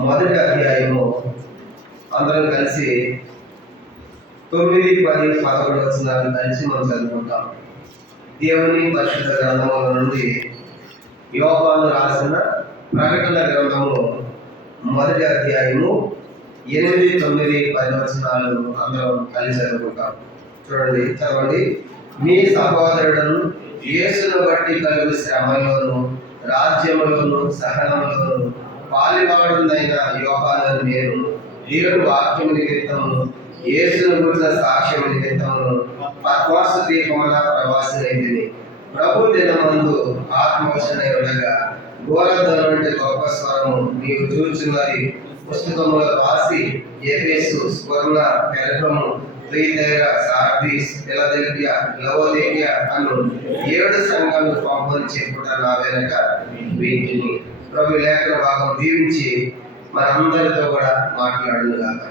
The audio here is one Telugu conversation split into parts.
మొదటి అధ్యాయము అందరం కలిసి 9, 10, 11 వచనాలను కలిసి మనం చదువుకుంటాం. దేవుని పరిశుద్ధ గ్రంథముల నుండి యోహాను రాసిన ప్రకటన గ్రంథము మొదటి అధ్యాయము 8, 9, 10 వచనాలు అందరం కలిసి చదువుకుంటాం. చూడండి, చదవండి. మీ సహోదరులను యేసును బట్టి కలుగు శ్రమలోను రాజ్యములోను సహనములోను పాలివాడునైన యోహాను నేను దేవుని వాక్యము నిమిత్తము యేసును గురించిన సాక్ష్యము నిమిత్తము పద్మాసు దీపమున ప్రవాసినైంది. ప్రభు దినమందు ఆత్మవశనై ఉండగా ఘోరధ్వని వంటి గొప్ప స్వరము నీవు చూచున్నది పుస్తకములో రాసి ఎఫెసు, స్వర్ణ, పెర్గము, థియతైర, సార్దీస్, ఫిలదెల్ఫియా, లవోదికీయ అను 7 సంఘాలను పంపని చెప్పుట నా వెనక వీటిని. ప్రభు లేఖన భాగం దీవించి మనందరితో కూడా మాట్లాడునుగాక.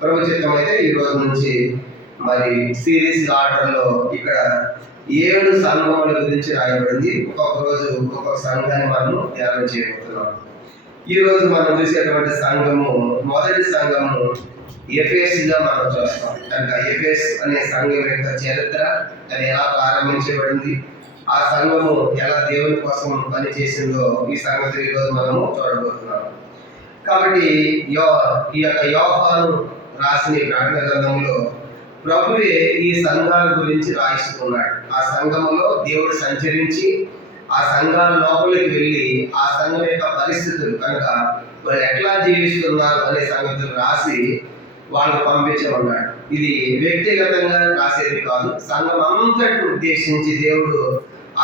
ప్రభు చిత్తమైతే ఈ రోజు నుంచి మరి సిరీస్ ఆర్డర్లో ఇక్కడ 7 సంఘముల గురించి రాయబడింది. ఒక్కొక్క రోజు ఒక్కొక్క సంఘాన్ని మనం ధ్యానం చేయబోతున్నాం. ఈ రోజు మనం చూసేటువంటి సంఘము, మొదటి సంఘము ఎఫెసుగా మనం చూస్తాం. కనుక ఎఫెస్ అనే సంఘం యొక్క చరిత్ర, అది ఎలా ప్రారంభించబడింది, ఆ సంఘము ఎలా దేవుని కోసం పనిచేసిందో ఈ సంగతి ఈరోజు మనము చూడబోతున్నాం. కాబట్టి ఈ యొక్క యోహాను రాసిన ప్రకటన గ్రంథంలో ప్రభువే ఈ సంఘాల గురించి రాయిస్తున్నాడు. ఆ సంఘములో దేవుడు సంచరించి ఆ సంఘాల లోపలికి వెళ్ళి ఆ సంఘం యొక్క పరిస్థితులు, కనుక వాళ్ళు ఎట్లా జీవిస్తున్నారు అనే సంగతులు రాసి వాళ్ళకు పంపించమన్నాడు. ఇది వ్యక్తిగతంగా రాసేది కాదు, సంఘం అంతటి ఉద్దేశించి దేవుడు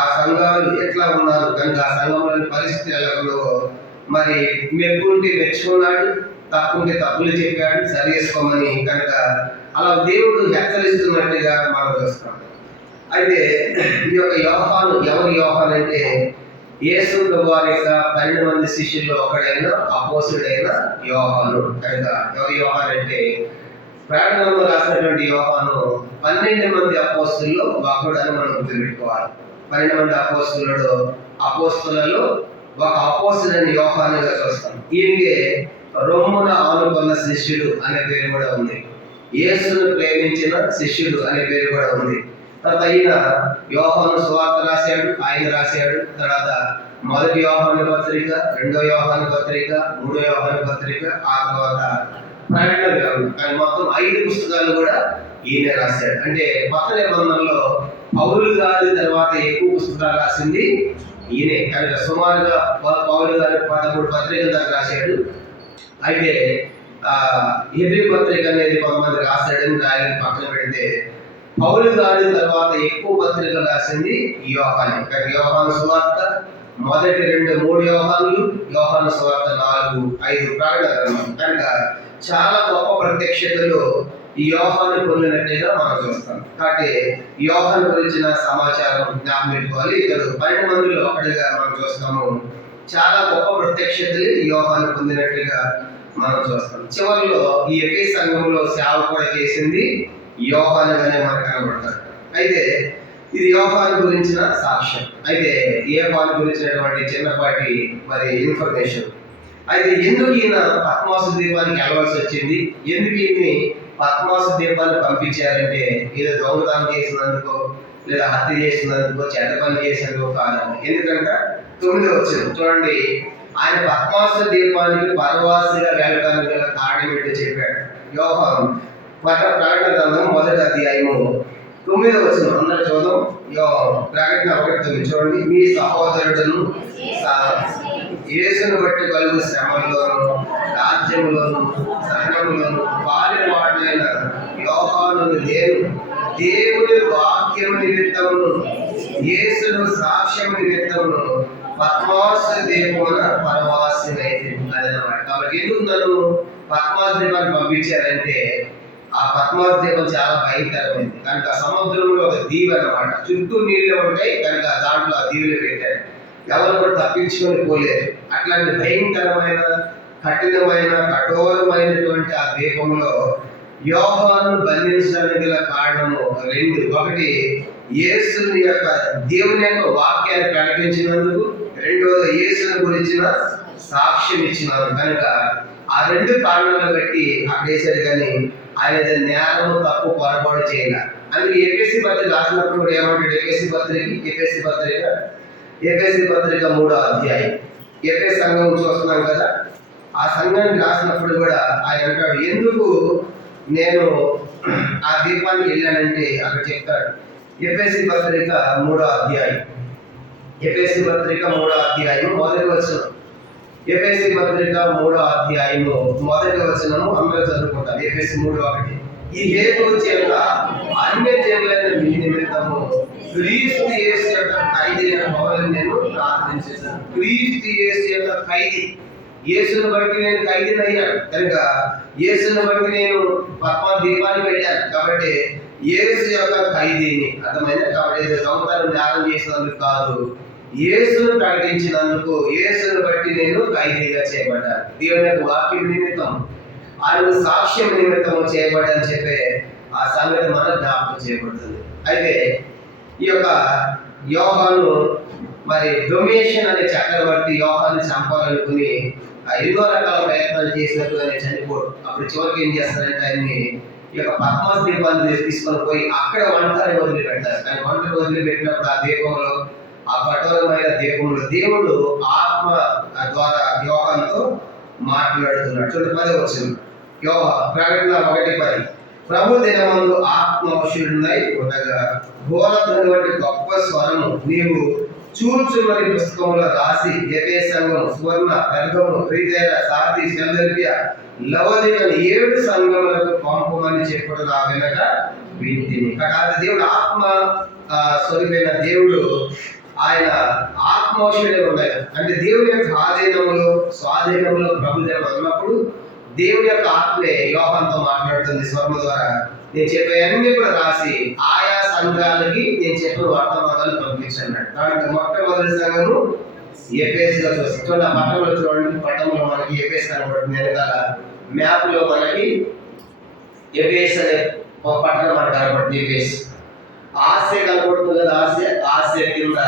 ఆ సంఘాలు ఎట్లా ఉన్నారు, కనుక ఆ సంఘంలోని పరిస్థితి ఎలా ఉన్నావో మరి మెప్పుంటే మెచ్చుకున్నాడు, తప్పుంటే తప్పులు చెప్పాడు, సరి చేసుకోమని. కనుక అలా దేవుడు హెచ్చరిస్తున్నట్టుగా మనం చూస్తాం. అయితే ఈ యొక్క యోహాను ఎవరు? యోహాను అంటే యేసు ప్రభువారి యొక్క 12 మంది శిష్యుల్లో ఒకడైన అపోస్తుడైన యోహాను. కనుక ఎవరు యోహాను అంటే ప్రకటనలో రాసినటువంటి యోహాను 12 మంది అపోస్తుల్లో ఒకడు అని మనం గుర్తుపెట్టుకోవాలి. 12 మంది అపోస్తులలో ఒక అపోస్తుడైన యోహానుగా చూస్తాం. ఈయనకే రొమ్మున ఆనుకున్న శిష్యుడు అనే పేరు కూడా ఉంది. యేసును ప్రేమించిన శిష్యుడు అనే పేరు కూడా ఉంది. తర్వాత ఈయన యోహాను సువార్త రాశాడు, ఆయన రాశాడు. తర్వాత మొదటి యోహాను పత్రిక, 2వ యోహాను పత్రిక, 3వ యోహాను పత్రిక, ఆ తర్వాత ప్రకటన గ్రంథం. కానీ మొత్తం 5 పుస్తకాలు కూడా ఈయన రాశాడు. అంటే కొత్త నిబంధనలో పౌలు గారి తర్వాత ఎక్కువ పుస్తకాలు రాసింది ఈయనే. కనుక సుమారుగా పౌలు గారి 13 పత్రికలు దాకా రాశాడు. అయితే హెబ్రీ పత్రిక అనేది కొంతమంది రాశాడని రాయని పక్కన పెడితే పౌలు గారి తర్వాత ఎక్కువ పత్రికలు రాసింది యోహాను. కానీ యోహాను సువార్త మొదటి 2, 3 యోహానులు, యోహాను సువార్త 4, 5 ప్రకటన గ్రంథం. కనుక చాలా గొప్ప ప్రత్యక్షతలు ఈ యోహాను పొందినట్టుగా మనం చూస్తాం. కాబట్టి యోహాను గురించిన సమాచారం జ్ఞాపకం పెట్టుకోవాలి. ఇతడు 12 మందిలో ఒకటిగా మనం చూస్తాము. చాలా గొప్ప ప్రత్యక్షతలు యోహాను పొందినట్టుగా మనం చూస్తాం. చివరిలో ఈ ఎఫెసు సంఘంలో సేవ కూడా చేసింది యోహానుగానే మనకు కనబడతారు. అయితే ఇది యోహాను గురించిన సాక్ష్యం. అయితే యోహాను గురించినటువంటి చిన్నపాటి మరి ఇన్ఫర్మేషన్. అయితే ఎందుకు ఈయన పద్మాసు దీపానికి వెళ్ళవలసి వచ్చింది, ఎందుకు ఈయన్ని పద్మాసు దీపాన్ని పంపించారంటే ఏదో దొంగతనం చేసినందుకో లేదా హత్య చేసినందుకో చెడ్డ పని చేసినందుకో కాదండి. ఎందుకంటే 9వ వచనం చూడండి, ఆయన పద్మాసు దీపానికి పరవాసిగా వెళ్ళడానికి గల కారణం ఏంటో చెప్పాడు. యోహాను ప్రకటన గ్రంథం మొదటి అధ్యాయము 9వ వచనం అందరూ చూద్దాం. ప్రకటన 1:9 చూడండి. మీ సహోదరులను యేసును బట్టి కలుగు శ్రమలోను రాజ్యములోను సహనములోను పాలివాడునైన యోహాను నేను దేవుని వాక్యము నిమిత్తమును యేసును సాక్ష్యము నిమిత్తమును పద్మాసు దీపమున పరవాసినైతే అదనమాట. కాబట్టి ఎందుకు నన్ను పద్మాసు దీపాన్ని పంపించారంటే ఆ పద్మాసు దీపం చాలా భయంకరమైంది. కనుక సముద్రంలో ఒక దీవి అన్నమాట, చుట్టూ నీళ్ళు ఉంటాయి. కనుక దాంట్లో ఆ దీవులు పెట్టారు, ఎవరు కూడా తప్పించుకొని పోలేరు. అట్లాంటి భయంకరమైన కఠినమైన కఠోరమైనటువంటి ఆ దీపంలో యోహాను బంధించడానికి గల కారణము 2. ఒకటి, యేసుని యొక్క దేవుని యొక్క వాక్యాన్ని ప్రకటించినందుకు. 2వ, యేసుని గురించిన సాక్ష్యం ఇచ్చినాను కనుక ఆ రెండు కారణాలను బట్టి అక్కడ వేశాడు. కానీ ఆయన నేరము తప్పు పొరపాటు చేయాల. అందుకే ఏపీఎస్సీ పత్రిక రాసినప్పుడు కూడా ఏమంటాడు? ఏపీఎస్సీ పత్రిక 3వ అధ్యాయం ఏపీఎస్ సంఘం చూస్తున్నాం కదా, ఆ సంఘాన్ని రాసినప్పుడు కూడా ఆయన అంటాడు, ఎందుకు నేను ఆ దీపానికి వెళ్ళానంటే అక్కడ చెప్తాడు. ఏపీఎస్సీ పత్రిక 3వ అధ్యాయం మొదటి వచనం. ఏపీఎస్సీ పత్రిక 3వ అధ్యాయము మొదటి వచనము అందరూ చదువుకుంటారు. ఏపీఎస్సీ 3:1. ఈ హేతు చేత అన్యజనులైన మీ నిమిత్తము క్రీస్తు యేసు యొక్క ఖైదీ అయిన పౌలుని నేను ప్రార్థించేశాను. క్రీస్తు యేసు యొక్క ఖైదీ, యేసును బట్టి నేను ఖైదీనయ్యాను కనుక యేసును బట్టి నేను పద్మ దీపానికి వెళ్ళాను కాబట్టి యేసు యొక్క ఖైదీని. అర్థమైంది? కాబట్టి దొంగతనం ధ్యానం చేసినందుకు కాదు, యేసును ప్రకటించినందుకు, యేసును బట్టి నేను ఖైదీగా చేయబడ్డాను. దేవుని యొక్క వాక్యం నిమిత్తం, ఆయన సాక్ష్యం నిమిత్తము చేయబడ్డని చెప్పే ఆ సంగతి మన జ్ఞాపకం చేయబడుతుంది. అయితే ఈ యొక్క యోహాను మరి డొమినేషన్ అనే చక్రవర్తి యోహాన్ని చంపాలనుకుని ఎన్నో రకాల ప్రయత్నాలు చేసినట్టుగానే చనిపోడు. అప్పుడు చివరికి ఏం చేస్తారంటే ఆయన్ని ఈ యొక్క పద్మాస్ దీపాన్ని తీసుకొని పోయి అక్కడ ఒంటరి వదిలిపెడతారు. కానీ ఒంటరి వదిలిపెట్టినప్పుడు ఆ దీపంలో, ఆ కఠోరమైన దీపంలో దేవుడు ఆత్మ ద్వారా యోహానుతో మాట్లాడుతున్నాడు. చూడండి 10వ వచనం, ప్రకటన 1:10. ప్రభు దినమందు ఆత్మవశుడునై ఉండగా బోలధ్వని వంటి గొప్ప స్వరము నీవు చూచుమని పుస్తకంలో రాసి ఎఫెసు సంఘం, సువర్ణ, పెర్గము, త్రియేతర, సార్దీ, ఫిలదెల్ఫియా, లవోదికయ 7 సంఘములకు పంపమని చెప్పుడు నా వెనక వింటిని. కాబట్టి దేవుడు ఆత్మ స్వరూపైన దేవుడు, ఆయన ఆత్మవశుడే ఉన్నాడు. అంటే దేవుని యొక్క ఆధీనంలో, స్వాధీనంలో ప్రభు దినం అన్నప్పుడు దేవుని యొక్క ఆత్మే యోహానుతో మాట్లాడుతుంది స్వర్మ ద్వారా. నేను చెప్పే అన్ని కూడా రాసి ఆయా సంఘాలకి నేను చెప్పిన వర్తమానాలు పంపించన్నాడు. దాంట్లో మొట్టమొదటి సంఘము ఎఫెసులో చూస్తున్న పట్టణంలో చూడండి. పట్టణంలో మనకి ఎఫెసు కనబడుతుంది. వెనకాల మ్యాప్ లో మనకి ఎఫెసు అనే పట్టణం మనకు కనబడుతుంది. ఎఫెసు ఆసియా కనబడుతుంది కదా, ఆసియా కింద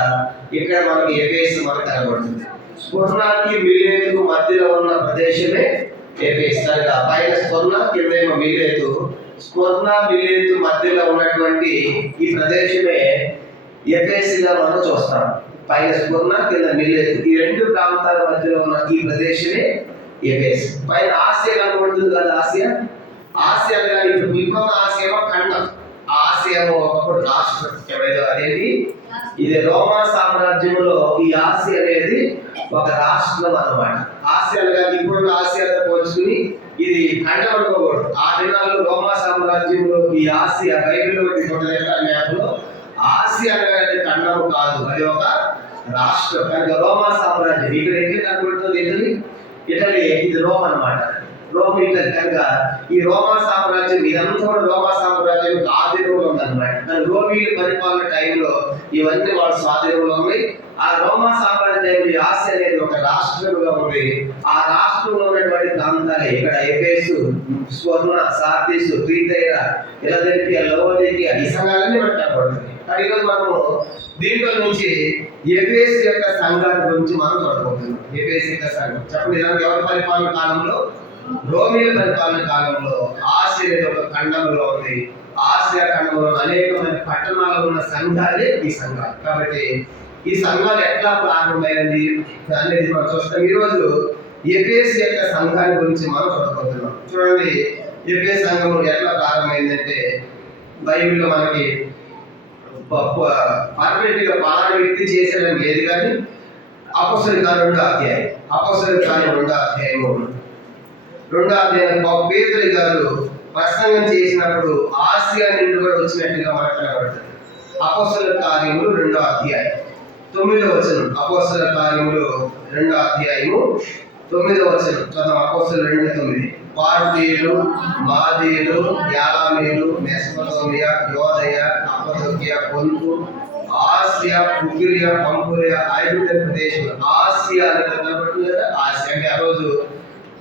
ఇక్కడ మనకి ఎఫెసు మనకు కనబడుతుంది. స్ఫుర్ణకి మిలేతుకు మధ్యలో ఉన్న ప్రదేశమే ఎఫెసు. కనుక పైన స్ఫుర్ణ, కిందేమో మిలేతు. స్ఫుర్ణ, మిలేతు మధ్యలో ఉన్నటువంటి ఈ ప్రదేశమే ఎఫెసుగా మనం చూస్తాం. పైన స్ఫుర్ణ, కింద మిలేతు, ఈ రెండు ప్రాంతాల మధ్యలో ఉన్న ఈ ప్రదేశమే ఎఫెసు. పైన ఆసియా కనబడుతుంది కదా, ఆసియా కానీ ఇప్పుడు విభవ ఆసియా ఖండం. ఆసియా ఒకప్పుడు రాష్ట్రం. ఎవరైతే అదేంటి, ఇది రోమా సామ్రాజ్యంలో ఈ ఆసియా అనేది ఒక రాష్ట్రం అన్నమాట. ఆసియాగా ఇప్పుడు ఆసియాతో పోల్చుకుని ఇది ఖండం అనుకోకూడదు. ఆ దినాల్లో రోమా సామ్రాజ్యంలో ఈ ఆసియా బైబిల్లో మ్యాప్లో ఆసియా అనేది ఖండం కాదు, అది ఒక రాష్ట్రం. కనుక రోమా సామ్రాజ్యం ఇక్కడ ఎట్లా కనబడుతుంది? ఇటలీ ఇది రోమ్ అన్నమాట. Rome Italy. కనుక ఈ రోమా సామ్రాజ్యం ఇదంతా కూడా రోమా సామ్రాజ్యం ఆధీనంలో ఉందన్నమాట. రోమీల పరిపాలన టైంలో ఇవన్నీ వాళ్ళ స్వాధీనంలో ఉన్నాయి. ఆ రోమా సామ్రాజ్యంలో ఈ ఆసియా అనేది ఒక రాష్ట్రంగా ఉంది. ఆ రాష్ట్రంలో ఉన్నటువంటి ప్రాంతాలే ఇక్కడ ఎఫెసు, స్వర్ణ, సార్దీసు, త్రియేతర, ఫిలదెల్ఫియా, లవోదికయ, ఈ సంఘాలన్నీ మనకు కనబడుతుంది. కానీ ఈరోజు మనము దీంట్లో నుంచి ఎఫెసు యొక్క సంఘాల గురించి మనం చూడబోతున్నాం. ఎఫెసు యొక్క సంఘం చెప్పండి. ఎవరి పరిపాలన కాలంలో? రోమీల పరిపాలన కాలంలో ఆసియా అనేది ఒక ఖండంలో ఉంది. ఆసియా ఖండంలో అనేకమైన పట్టణాలు ఉన్న సంఘాలే ఈ సంఘాలు. కాబట్టి ఈ సంఘాలు ఎట్లా ప్రారంభమైనది అనేది మనం చూస్తాం. ఈరోజు ఎఫెసు యొక్క సంఘాన్ని గురించి మనం చూడబోతున్నాం. చూడండి, ఎఫెసు సంఘం ఎట్లా ప్రారంభమైందంటే బైబిల్లో మనకి పర్ఫెక్ట్ గా పాలన వ్యక్తి చేసేదని లేదు. కానీ అపోస్తలుల కార్యం 2వ అధ్యాయము 2వ అధ్యాయం పేతురు గారు ప్రసంగం చేసినప్పుడు ఆసియా నుండి కూడా వచ్చినట్టుగా మనకు కనబడుతుంది. అపోస్తలుల కార్యములు 2వ అధ్యాయం 9వ వచనం. అపోస్తలుల కార్యములు 2వ అధ్యాయము 9వ వచనం చదువు. అపోస్తలులు 2:9. పార్థీయులు, మాదీయులు, యాలామీయులు, మెసొపొతామియా, యోదయ, కప్పదొకియా, పొంతు, ఆసియా, ఫిగిలియా, పంఫూలియా, ఐగుప్తు ప్రదేశం. ఆసియా అనేది కనబడుతుంది కదా. ఆసియా అంటే ఆ రోజు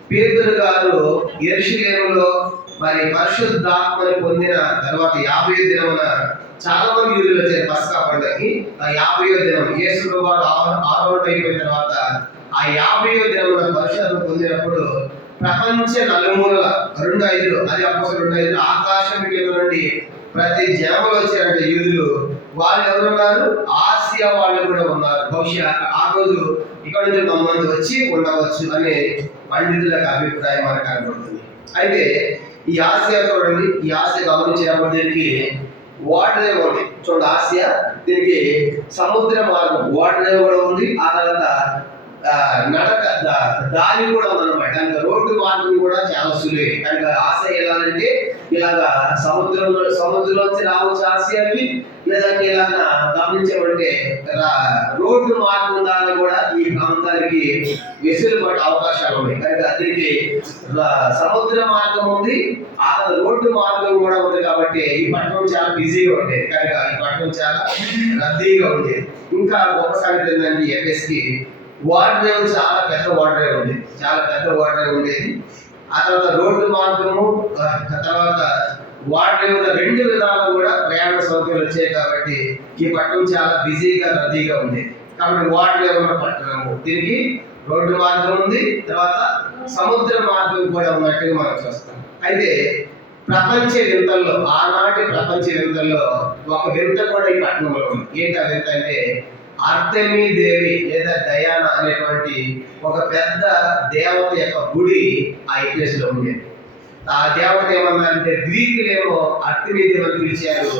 పేతురు గారు యెరూషలేములో మరి పరిశుద్ధాత్మని పొందిన తర్వాత 50వ దినమున చాలా మంది యూదులు వచ్చారు పస్కా పండుగకి. ఆ 50వ దినం యేసు ప్రభువు ఆరోహణ అయిపోయిన తర్వాత ఆ 50వ దినమున పరిశుద్ధత పొందినప్పుడు ప్రపంచ నలుమూలల 2:5 అది అపోస్తలుల 2:5 ఆకాశం కింద నుండి ప్రతి జనములు వచ్చారంటే యూదులు. వాళ్ళు ఎవరున్నారు? ఆసియా వాళ్ళు కూడా ఉన్నారు. బహుశా ఆ రోజు ఇక్కడ నుంచి కొంతమంది వచ్చి ఉండవచ్చు అనే పండితులకు అభిప్రాయం మనకు కనబడుతుంది. అయితే ఈ ఆసియా చూడండి, ఈ ఆసియా గమనించినప్పుడు దీనికి వాటర్ ఉంది. చూడండి, ఆసియా దీనికి సముద్ర మార్గం వాటర్ కూడా ఉంది. ఆ తర్వాత నడక దారి కూడా ఉందన్నమాట. కనుక రోడ్డు మార్గం కూడా చాలా సులువే. కనుక ఆసియా వెళ్ళాలంటే ఇలాగా సముద్రంలోంచి రావచ్చు ఆసియాకి, లేదంటే ఇలాగా గమనించమంటే రోడ్డు మార్గం ద్వారా కూడా ఈ ప్రాంతానికి వెసులుబాటు అవకాశాలు ఉన్నాయి. కనుక దీనికి సముద్ర మార్గం ఉంది, ఆ రోడ్డు మార్గం కూడా ఉంది. కాబట్టి ఈ పట్టణం చాలా బిజీగా ఉండేది. కనుక ఈ పట్టణం చాలా రద్దీగా ఉండేది. ఇంకా గొప్ప సంగతి ఏంటంటే ఎఫెస్కి వాటర్ చాలా పెద్ద వాటర్ ఉంది, చాలా పెద్ద వాటర్ ఉండేది. ఆ తర్వాత రోడ్డు మార్గము, తర్వాత వాటర్ రెండు విధాలు కూడా ప్రయాణ సౌకర్యాలు వచ్చాయి. కాబట్టి ఈ పట్టణం చాలా బిజీగా రద్దీగా ఉంది. కాబట్టి వాటర్ ఉన్న పట్టణము, దీనికి రోడ్డు మార్గం ఉంది, తర్వాత సముద్ర మార్గం కూడా ఉన్నట్టుగా మనం చూస్తాం. అయితే ప్రపంచ వింతల్లో, ఆనాటి ప్రపంచ వింతల్లో ఒక వింత కూడా ఈ పట్టణంలో ఉంది. ఏంటి ఆ వింత అంటే ఆర్తెమీ దేవి లేదా డయానా అనేటువంటి ఒక పెద్ద దేవత యొక్క గుడి ఆ ప్లేస్ లో ఉండేది. ఆ దేవత ఏమన్నారంటే గ్రీకులేమో ఆర్తెమీ దేవి అని పిలిచారు,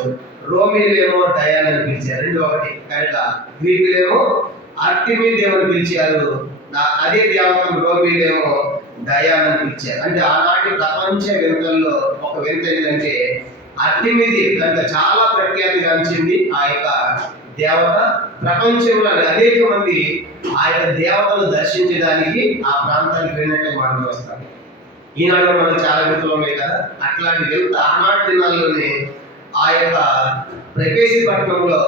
రోమీలేమో డయానా అని పిలిచారు. రెండు ఒకటి. కనుక గ్రీకులేమో ఆర్తెమీ దేవి అని పిలిచారు, అదే దేవత రోమీలేమో డయానా అని పిలిచారు. అంటే ఆనాటి ప్రపంచ వింతల్లో ఒక వింత ఏంటంటే ఆర్తెమీ దేవి కనుక చాలా ప్రఖ్యాతి గాంచింది. ఆ యొక్క దేవత ప్రపంచంలో అనేక మంది ఆ యొక్క దేవతను దర్శించడానికి ఆ ప్రాంతానికి వెళ్ళినట్టు మనం చూస్తాం. ఈనాడు మనకు చాలా వింతలు ఉన్నాయి కదా. అట్లాంటి వింత ఆనాటి దినాల్లోనే ఆ యొక్క ప్రవేశపట్నంలో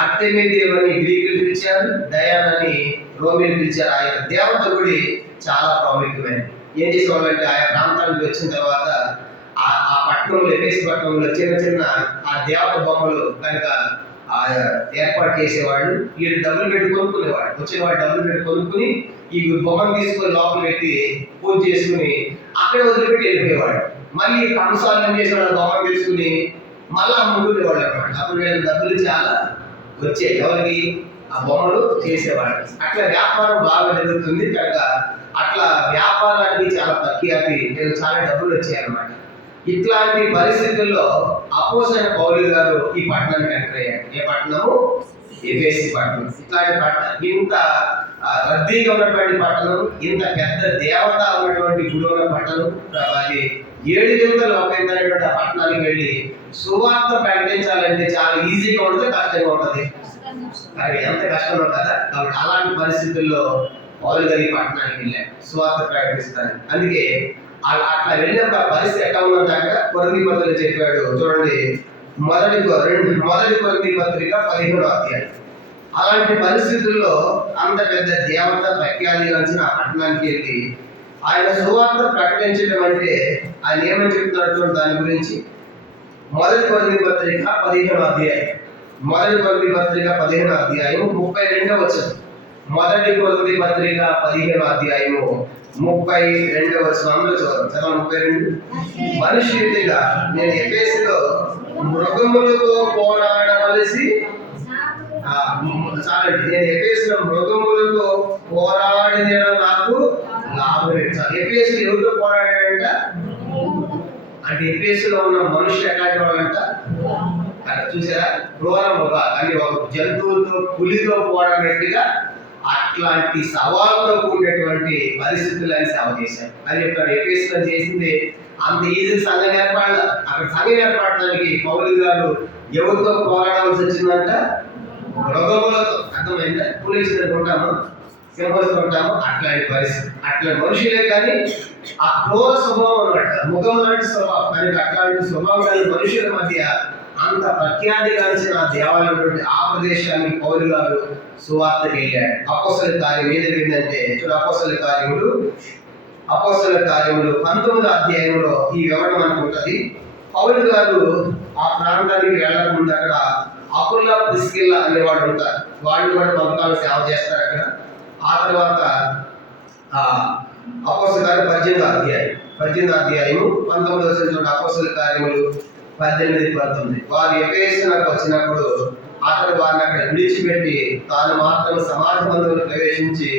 ఆర్తెమీ దేవని గ్రీకులు పిలిచారు, డయానాని రోమీలు పిలిచారు. ఆ యొక్క దేవత గుడి చాలా ప్రాముఖ్యమైనది. ఏం చేసేవాళ్ళంటే ఆయా ప్రాంతానికి వచ్చిన తర్వాత ఆ పట్టణంలో పట్టణంలో చిన్న చిన్న ఆ దేవత బొమ్మలు కనుక ఏర్పాటు చేసేవాళ్ళు. వీళ్ళు డబ్బులు పెట్టి కొనుక్కునేవాడు. వచ్చిన వాడు డబ్బులు పెట్టి కొనుక్కుని ఈ బొమ్మను తీసుకొని లోపల పెట్టి పూజ చేసుకుని అక్కడే వదిలిపెట్టి వెళ్ళిపోయేవాడు. మళ్ళీ కంసాలు ఏం చేసేవాడు, బొమ్మను తీసుకుని మళ్ళీ అమ్ముకునేవాడు అనమాట. అప్పుడు వీళ్ళ డబ్బులు చాలా వచ్చాయి. ఎవరికి? ఆ బొమ్మలు చేసేవాడు. అట్లా వ్యాపారం బాగా జరుగుతుంది. కనుక అట్లా వ్యాపారానికి చాలా ప్రఖ్యాతి, చాలా డబ్బులు వచ్చాయి అన్నమాట. ఇట్లాంటి పరిస్థితుల్లో అపోస్తలుడైన పౌలు గారు ఈ పట్టణానికి ఎంటర్ అయ్యారు. ఏ పట్టణము? ఎఫెసు పట్టణం. ఇట్లాంటి పట్టణం, ఇంత రద్దీగా ఉన్నటువంటి పట్టణం, ఇంత పెద్ద దేవత ఉన్నటువంటి గుడి ఉన్న పట్టణం, అది 7 వింతలు ఒకేందనేటువంటి ఆ పట్టణానికి వెళ్ళి సువార్త ప్రకటించాలంటే చాలా ఈజీగా ఉంటుంది, కష్టంగా ఉంటుంది. అది ఎంత కష్టమో కదా. కాబట్టి అలాంటి పరిస్థితుల్లో పౌలు గారు ఈ పట్టణానికి వెళ్ళారు సువార్త ప్రకటిస్తాను. అందుకే అట్లా వెళ్ళినప్పుడు ఆ పరిస్థితి ఎట్లా ఉన్నదాక కొరింథీ పత్రిక చెప్పాడు. చూడండి, మొదటి కొరింథీ పత్రిక 15వ అధ్యాయం. అలాంటి పరిస్థితుల్లో అంత పెద్ద దేవత ప్రఖ్యాతి వచ్చిన ఆ పట్టణానికి వెళ్ళి ఆయన సువార్త ప్రకటించడం అంటే ఆయన ఏమని చెప్తున్నాడు చూడండి దాని గురించి. మొదటి కొరింథీ పత్రిక 15వ అధ్యాయం, మొదటి కొరింథీ పత్రిక 15వ అధ్యాయం 32వ వచనం. మొదటి కొరింథీ పత్రిక 15వ అధ్యాయము 32వ వచనంలో చదవండి. 32. మనిషి రీతిగా నేను ఎఫెసులో మృగములతో పోరాడవలసి నేను ఎఫెసులో మృగములతో పోరాడిన నాకు లాభం. ఎఫెసులో ఎవరితో పోరాడాడంట అంటే ఎఫెసులో ఉన్న మనుషులు ఎట్లాంటి వాళ్ళంట చూసారా, క్రూరముగా అని ఒక జంతువులతో పులితో పోరాడినట్టుగా అట్లాంటి సవాళ్ళతో కూడినటువంటి పరిస్థితులని సేవ చేశారు అని చెప్తాడు. ఎఫెసులో చేసింది అంత ఈజీ సంఘం ఏర్పడాల. అక్కడ సంఘం ఏర్పడడానికి పౌలు గారు ఎవరితో పోరాడవలసి వచ్చిందంట? మృగములతో. అర్థమైందా? పులితో ఉంటాము, సింహంతో ఉంటాము. అట్లాంటి పరిస్థితి, అట్లా మనుషులే కానీ ఆ క్రూర స్వభావం అన్నమాట, ముఖం లాంటి స్వభావం. కానీ అట్లాంటి స్వభావం కానీ మనుషుల మధ్య అంత ప్రఖ్యాతిగాంచిన దేవాలయం ఆ ప్రదేశానికి పౌలు గారు సువార్తకి వెళ్ళాడు. అపోస్తలుల కార్యం ఏం జరిగిందంటే చూడు, అపోస్తలుల కార్యములు 19వ అధ్యాయంలో ఈ వివరణ మనకు ఉంటుంది. పౌలు గారు ఆ ప్రాంతానికి వెళ్ళకముందు అక్కడ అకుల ప్రిస్కిల్లా అనేవాడు ఉంటారు. వాళ్ళు కూడా పంపకాలు సేవ చేస్తారు అక్కడ. ఆ తర్వాత అపోస్తల కార్యం 18వ అధ్యాయము 19వ వచనం. అపోస్తల కార్యములు 18-19. వారు ఎఫెసునకు వచ్చినప్పుడు అతడు వారిని అక్కడ విడిచిపెట్టి తాను మాత్రం సమాజ మందిరంలో ప్రవేశించి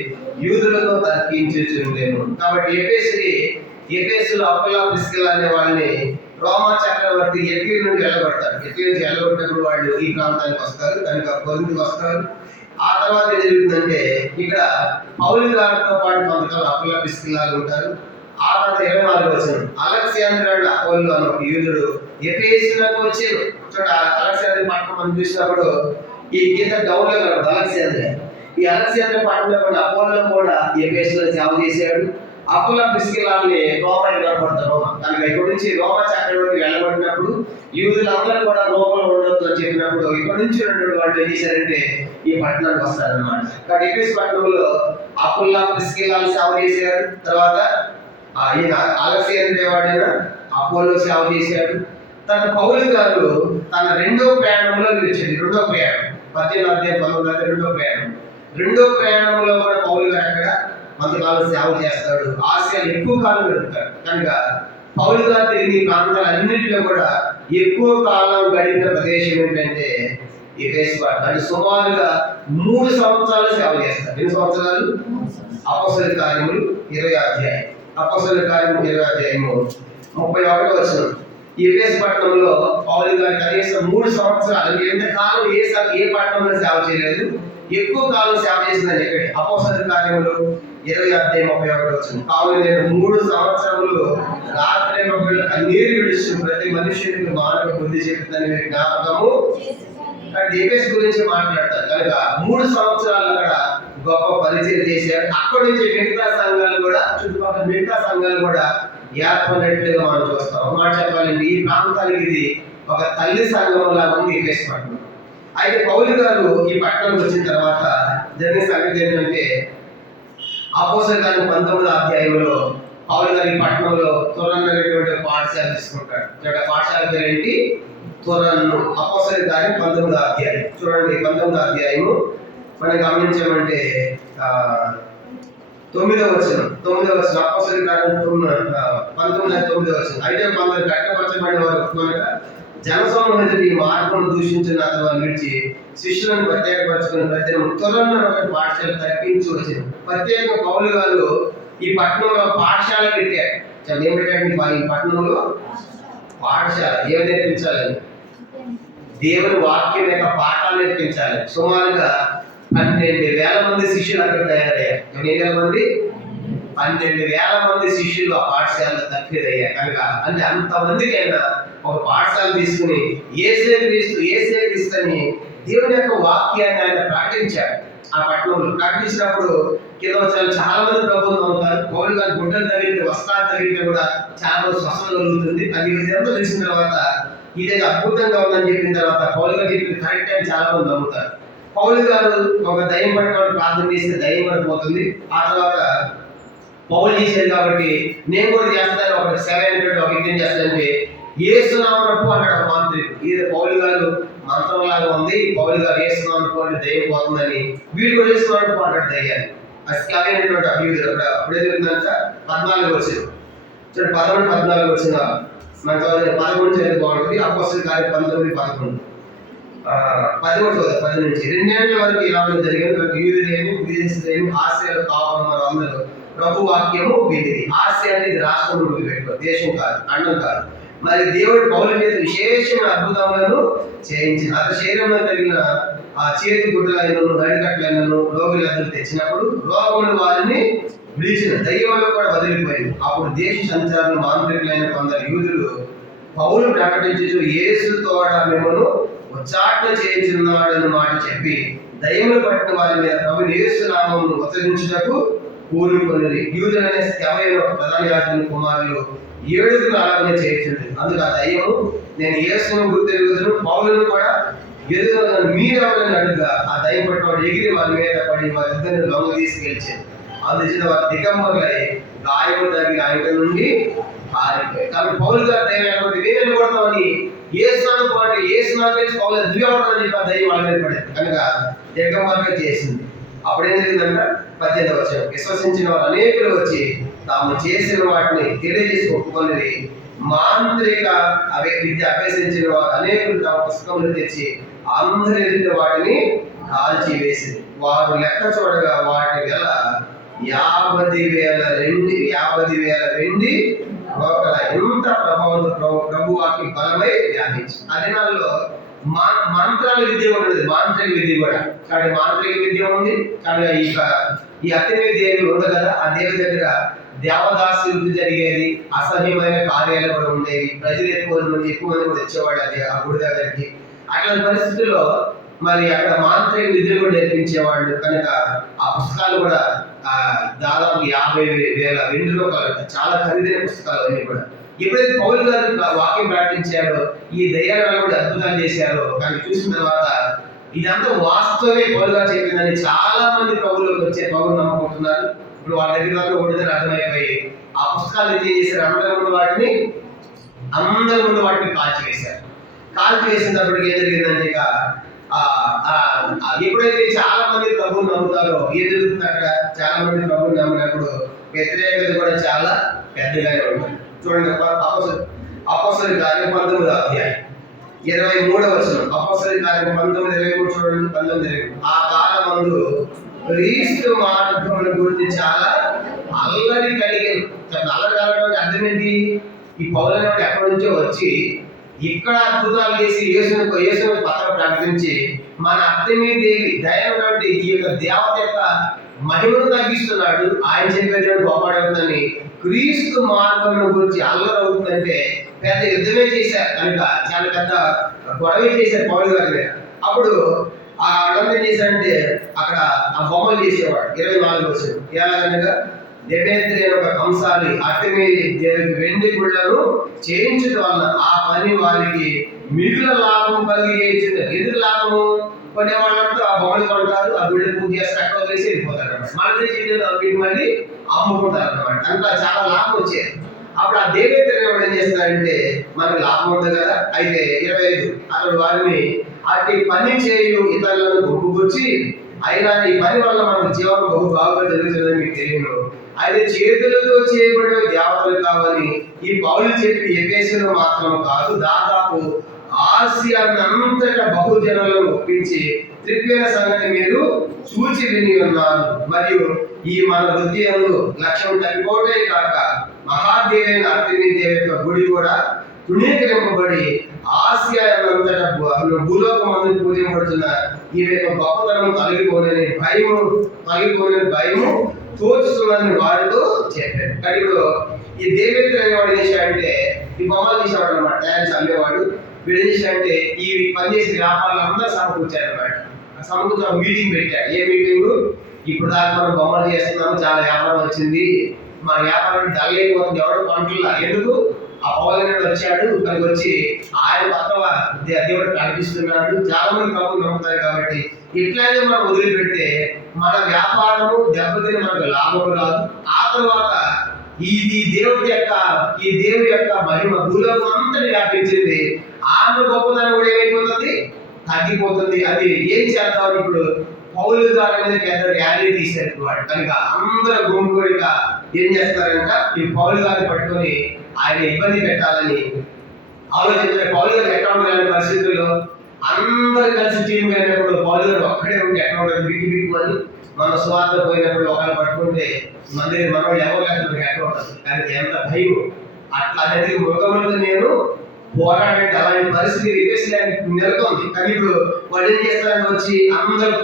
యూదులతో తర్కించుచుండెను. కాబట్టి ఎఫెసులో అపోల్లో ప్రిస్కిల్లా అనే వాళ్ళని రోమా చక్రవర్తి ఎఫ్యూర్ నుండి వెళ్ళగొడతారు. ఎఫ్యూర్ నుంచి వెళ్ళగొట్టినప్పుడు వాళ్ళు ఈ ప్రాంతానికి వస్తారు, కనుక కొరింథీకి వస్తారు. ఆ తర్వాత ఏం జరుగుతుందంటే ఇక్కడ పౌలు గారితో పాటు కొంతకాలం అపోల్లో ప్రిస్కిల్లాలు ఉంటారు. ఆ తర్వాత 24వ వచనం. అలెగ్జాండర్ అపోల్లో అని ఒక యూదుడు ఎఫెసునకు వచ్చాడు. చూడ అలెగ్జాండర్ పట్టణం మనం చూసినప్పుడు ఈ కింద డౌన్ లో కలదు అలెగ్జాండర్. ఈ అలెగ్జాండర్ పట్టణంలో కూడా అపోల్లో కూడా ఎఫెసులో సేవ చేశాడు. అపోల్లో ప్రిస్కిల్లాని రోమాకి కనపడతారు. కనుక ఇక్కడి నుంచి రోమా చక్రవర్తి వెళ్ళబడినప్పుడు యూదులందరూ కూడా రోమలో ఉండొద్దు అని చెప్పినప్పుడు ఇక్కడి నుంచి రెండు వాళ్ళు ఏం చేశారంటే ఈ పట్టణానికి వస్తారన్నమాట. కాబట్టి ఎఫెసు పట్టణంలో అపోల్లో ప్రిస్కిల్లాని సేవ చేశారు. తర్వాత ఈయన అలెగ్జాండర్ వాడైనా అపోల్లో సేవ చేశాడు. తన పౌలు గారు తన రెండో ప్రయాణంలో నిలిచింది. రెండో ప్రయాణం 18వ అధ్యాయం 19వ ప్రయాణం. రెండో ప్రయాణంలో కూడా పౌలు గారు అక్కడ కొంతకాలం సేవ చేస్తాడు. ఆసియాలో ఎక్కువ కాలం గడుపుతాడు. కనుక పౌలు గారు తిరిగి ప్రాంతాలన్నింటిలో కూడా ఎక్కువ కాలం గడిపిన ప్రదేశం ఏంటంటే ఎఫెసు పట్టణం. అంటే సుమారుగా 3 సంవత్సరాలు సేవ చేస్తారు. ఎన్ని సంవత్సరాలు? అపోస్తల కార్యములు 20వ అధ్యాయం. అపోస్తల కార్యములు 20వ అధ్యాయము 31వ వచనం. ఎఫెసు పట్టణంలో పౌలు గారు కనీసం 3 సంవత్సరాలు ఎంతకాలం ఏ పట్టణంలో సేవ చేయలేదు. ఎక్కువ కాలం సేవ చేసిందని ఇక్కడ అపోస్తల కార్యములు 20వ అధ్యాయం 31వ వచనం. కావున నేను 3 సంవత్సరములు రాత్రి పగలు కన్నీరు విడుచు ప్రతి మనుష్యునికి మానవ బుద్ధి చెప్తుందని మీరు జ్ఞాపకము. ఎఫెసు గురించి మాట్లాడతారు. కనుక 3 సంవత్సరాలు అక్కడ గొప్ప పరిచయం చేశారు. అక్కడి నుంచి మిగతా సంఘాలు కూడా చుట్టుపక్కల మిగతా సంఘాలు కూడా ఏర్పడినట్లుగా మనం చూస్తాం. మాట చెప్పాలండి, ఈ ప్రాంతానికి ఇది ఒక తల్లి సంఘం లాగా ఉంది ఎఫెసు పట్టణం. అయితే పౌలు గారు ఈ పట్టణంకి వచ్చిన తర్వాత జరిగిన సంగతి ఏంటంటే అపోస్తల కార్యం 19వ అధ్యాయంలో పౌలు గారు ఈ పట్టణంలో తురన్ను అనేటువంటి పాఠశాల తీసుకుంటాడు. ఇక్కడ పాఠశాల పేరేంటి? తురన్ను. అపోస్తల కార్యం 19వ అధ్యాయం చూడండి. 19వ అధ్యాయము మనం గమనించామంటే 9వ వచనం. అపోస్తల కార్యం 19:9 వచనం. అయితే కొందరు కట్టపరచబడిన వారు కనుక జనసమూహం ఈ మార్గం దూషించిన అతను విడిచి శిష్యులను ప్రత్యేకపరచుకుని ప్రతిదినం తురన్ను పాఠశాల తగ్గించి వచ్చిన ప్రత్యేక పౌలు గారు ఈ పట్టణంలో పాఠశాల పెట్టారు. ఏం పెట్టాడు? ఈ పట్టణంలో పాఠశాల. ఏం నేర్పించాలని? దేవుని వాక్యం యొక్క పాఠాలు నేర్పించాలి. సుమారుగా 12,000 మంది శిష్యులు అక్కడ తయారయ్యారు. ఎన్ని వేల మంది? 12,000 మంది శిష్యులు ఆ పాఠశాలలో తప్పిదయ్యారు. కనుక అంటే అంతమందికి అయినా ఒక పాఠశాల తీసుకుని యేసే క్రీస్తు అని దేవుని యొక్క వాక్యాన్ని ఆయన ప్రకటించాడు. ఆ పట్టణంలో ప్రకటించినప్పుడు కింద వచ్చారు చాలా మంది ప్రభుత్వం అవుతారు. పౌలు గారు గుడ్డలు తగిలితే వస్త్రాలు తగిలితే కూడా చాలా మంది స్వస్థత కలుగుతుంది. అది ఇదంతా తెలిసిన తర్వాత ఇదే అద్భుతంగా ఉందని చెప్పిన తర్వాత పౌలు గారు చెప్పింది కరెక్ట్ అని చాలా మంది నమ్ముతారు. పౌలు గారు ఒక దయ్యం పట్టిన వాళ్ళు ప్రార్థన చేస్తే దయ్యం పడిపోతుంది. ఆ తర్వాత పౌలు చేశారు కాబట్టి నేను కూడా చేస్తాను. ఒక సేవ అయినటువంటి ఒక యజ్ఞం చేస్తానంటే ఏసునామనప్పు అన్నాడు ఒక మంత్రి. ఇది పౌలు గారు మంత్రం లాగా ఉంది. పౌలు గారు ఏసునామనప్పు అంటే దయ్యం పోతుందని వీడు కూడా ఏసునామనప్పు అంటాడు దయ్యాన్ని. అసలైనటువంటి అభివృద్ధి అప్పుడే జరుగుతుందంట. 14 వచ్చిన చూడండి. 13-14 వచ్చిన మన 11 చదివి బాగుంటుంది. అపోస్తల కార్యం 19-11. 10 నుంచి 2 ఏళ్ల వరకు ఇలా జరిగింది. యూదులేమి విదేశీయులేమి ఆసియాలో కావాలన్న అందరూ ప్రభు వాక్యము వినిది. ఆసియా అనేది రాష్ట్రం పెట్టుకో, దేశం కాదు, అండం కాదు. మరి దేవుడు పౌలు చేత విశేషమైన అద్భుతములను చేయించిన అతని శరీరంలో కలిగిన ఆ చేతి గుడ్డలైనను నడికట్లైనను రోగులందరూ తెచ్చినప్పుడు రోగములు వారిని విడిచిన దయ్యములు కూడా వదిలిపోయింది. అప్పుడు దేశ సంచారులు మాంత్రికులైన కొందరు యూదులు పౌలు ప్రకటించు యేసు తోడ మిమ్మను ఉచ్చాటన చేయించున్నాడని మాట చెప్పి దయ్యములు పట్టిన వారి మీద ప్రభు యేసు నామమును ఉచ్చరించుటకు కూలికొనిరి. యూదులనే ఎవరైనా ప్రధాన యాజకుని కుమారులు 7 అలాగనే చేయించండి. అందుకు ఆ దయ్యము నేను యేసును గుర్తెరుగుదును పౌలును కూడా ఎదుగుదల మీరెవరని అడుగుగా ఆ దయ్యం పట్టినవాడు ఎగిరి వారి మీద పడి వారి ఇద్దరిని లొంగ తీసుకెళ్చారు. అందుచేత వారి దిగంబరులై గాయము తగిలి ఆయన నుండి పారిపోయారు. కాబట్టి పౌలు గారు దయ్యం ఎటువంటి వేరే కొడతామని ఏసునాను పాటు ఏసునాను తెలిసి పౌలు దిగబడతామని చెప్పి ఆ దయ్యం వాళ్ళ మీద పడేది. కనుక దిగంబరుగా చేసింది. అప్పుడు ఏం జరిగిందంట? 18వ వచనం, విశ్వసించిన వారు అనేకులు వచ్చి తాము చేసిన వాటిని తెలియజేసి ఒప్పుకొని మాంత్రిక విద్య అభ్యసించిన వారు అనేకులు తమ పుస్తకములు తెచ్చి అందరి ఎదుట వాటిని కాల్చి వేసి వారు లెక్క చూడగా వాటి గల 50,000 వెండి రోకల ఎంత ప్రభావంతో ప్రభు వాకి బలమై వ్యాపించి. ఆ దినాల్లో మంత్రాల విద్య ఉండదు, మాంత్రిక విద్య కూడా. కానీ మాంత్రిక విద్య ఉంది, కానీ ఈ అతిని దేవి ఉంది కదా, ఆ దేవి దగ్గర దేవదాసి వృద్ధి జరిగేది, అసహ్యమైన కార్యాలు కూడా ఉండేవి. ప్రజలు ఎక్కువ మంది కూడా వచ్చేవాళ్ళు అది ఆ గుడి దగ్గరికి. అట్లాంటి పరిస్థితుల్లో మరి అక్కడ మాంత్రిక విద్యలు కూడా నేర్పించేవాళ్ళు కనుక ఆ పుస్తకాలు కూడా దాదాపు 50,000 వెండి రూపాయలు, చాలా ఖరీదైన పుస్తకాలు అన్ని కూడా. ఎప్పుడైతే పౌలు గారు వాక్యం ప్రకటించారో, ఈ దయ్యాలను కూడా అద్భుతాలు చేశారో, కానీ చూసిన తర్వాత ఇదంతా వాస్తవమే పౌలు గారు చెప్పిందని చాలా మంది ప్రభువులోకి వచ్చే పౌలు నమ్ముకుంటున్నారు. ఇప్పుడు వాళ్ళ దగ్గర ఒకటిదని అర్థమైపోయి ఆ పుస్తకాలు ఏం చేశారు, అందరి ముందు వాటిని కాల్చివేశారు. కాల్చివేసినప్పటికీ ఏం జరిగిందంటే ఇక ఎప్పుడైతే చాలా మంది ప్రభువుని నమ్ముతారో ఏం జరుగుతుంది, అక్కడ చాలా మంది ప్రభువుని నమ్మినప్పుడు వ్యతిరేకత కూడా చాలా పెద్దగానే ఉంటుంది. చూడండి, అపోస్తలుల కార్యం 19వ అధ్యాయం 23వ వచనం. అపోస్తలుల కార్యం 19:23 చూడండి, 19:23. ఆ కాలమందు క్రీస్తు మార్గమును గురించి చాలా అల్లరి కలిగింది. అల్లరి కలగడం అర్థం ఏంటి? ఈ పౌలనేవాడు ఎక్కడి నుంచో వచ్చి ఇక్కడ అద్భుతాలు చేసి యేసుని పత్రం ప్రకటించి మన అర్తెమీ దేవి దైవటువంటి ఈ యొక్క దేవత యొక్క మహిమను తగ్గిస్తున్నాడు. ఆయన చెప్పేది గొప్పడవుతుందని క్రీస్తు మార్గం గురించి అల్లరి అవుతుందంటే పెద్ద యుద్ధమే చేశారు కనుక చాలా పెద్ద గొడవ చేశారు పౌలు గారి మీద. అప్పుడు ఆ అడ్డం ఏం చేశారంటే అక్కడ ఆ బొమ్మలు చేసేవాడు. 24వ వచనం, ఎలాగనగా దేవేంద్రి అనే ఒక కంసాలి అర్తెమీ దేవికి వెండి గుళ్ళను చేయించడం వల్ల ఆ పని వారికి మిగుల లాభం కలిగించింది. ఎందుకు లాభము? కొనేవాళ్ళంతా ఆ బొమ్మలు కొంటారు, ఆ గుళ్ళని పూజ చేస్తారు, అక్కడ వేసి వెళ్ళిపోతారు అన్నమాట. మళ్ళీ మళ్ళీ అమ్ముకుంటారు అన్నమాట. అంతా చాలా లాభం వచ్చేది. అప్పుడు ఆ దేవేంద్ర ఏం చేస్తారంటే మనకు లాభం ఉంది కదా, అయితే 25 అతడు వారిని అట్టి పని చేయు ఇతరులను గుంపుకొచ్చి, అయినా ఈ పని వల్ల మనకు జీవనం బహు బాగా జరుగుతుందని మీకు తెలియను, అయితే చేతులతో చేయబడిన దేవతలు కావాలి. ఈ పౌలు చెప్పి ఎఫెసులో మాత్రం కాదు, దాదాపు ఆసియానంతటా బహుజనులను ఒప్పించి త్రిప్పిన సంగతి మీరు చూచి విని ఉన్నారు. మరియు ఈ మన హృదయంలో లక్ష్యం తగ్గిపోవడే కాక మహాదేవైన అర్తెమీ దేవి యొక్క గుడి కూడా తృణీకరింపబడి ఆసియానంతటా భూలోకం మందు పూజింపబడుతున్న ఈ యొక్క గొప్పతనం తొలగిపోలేని భయము తోచుతుందని వాడితో చెప్పాడు. కానీ ఇప్పుడు ఈ దేవేంద్ర అనేవాడు ఏం చేశాడంటే ఈ బొమ్మలు తీసేవాడు అనమాట, తయారు అమ్మేవాడు. వీడు ఏం చేశాడంటే ఈ పనిచేసే వ్యాపారాలు అందరూ సమకూర్చారు అనమాట. సమకూర్చి మీటింగ్ పెట్టాడు. ఏ మీటింగ్? ఇప్పుడు దాకా మనం బొమ్మలు చేస్తున్నాము, చాలా వ్యాపారం వచ్చింది, మా వ్యాపారం డల్ అయిపోతుంది, ఎవరు పంటలా. ఎందుకు? ఆ పౌలనేవాడు వచ్చాడు, ఇక్కడికి వచ్చి ఆయన కొత్త దేవుడు కనిపిస్తున్నాడు, చాలా మంది ప్రభువుని నమ్ముతారు. కాబట్టి ఇట్లాగే మనం వదిలిపెడితే మన వ్యాపారము దెబ్బతిని మనకు లాభం రాదు. ఆ తర్వాత ఈ దేవుడి యొక్క మహిమ భూలోకం అంతటి వ్యాపించింది. ఆమె గొప్పతనం కూడా ఏమైపోతుంది? తగ్గిపోతుంది. అది ఏం చేద్దాం? ఇప్పుడు పౌలు గారి మీద పెద్ద ర్యాలీ తీశారు కనుక అందరూ గుంపుగా ఏం చేస్తారంట, ఈ పౌలు గారిని పట్టుకొని ఆయన ఇబ్బంది పెట్టాలని ఆలోచించారు. పౌలు గారు ఎక్కడ ఉండాలని పరిస్థితుల్లో అందరు కలిసి టీం అయినప్పుడు పౌలు గారు ఒక్కడే ఉంటే ఎక్కడ ఉంటారు? బిగి అని మన స్వార్థ పోయినప్పుడు ఒకళ్ళు పట్టుకుంటే మనం ఎవరు లేకపోతే ఎక్కడ ఉంటుంది. కానీ ఎంత భయం! అట్లా అనేది మృగములతో నేను పోరాడే అలాంటి పరిస్థితి నెలకొంది. కానీ ఇప్పుడు వాళ్ళు ఏం చేస్తారంటే వచ్చి అందరూ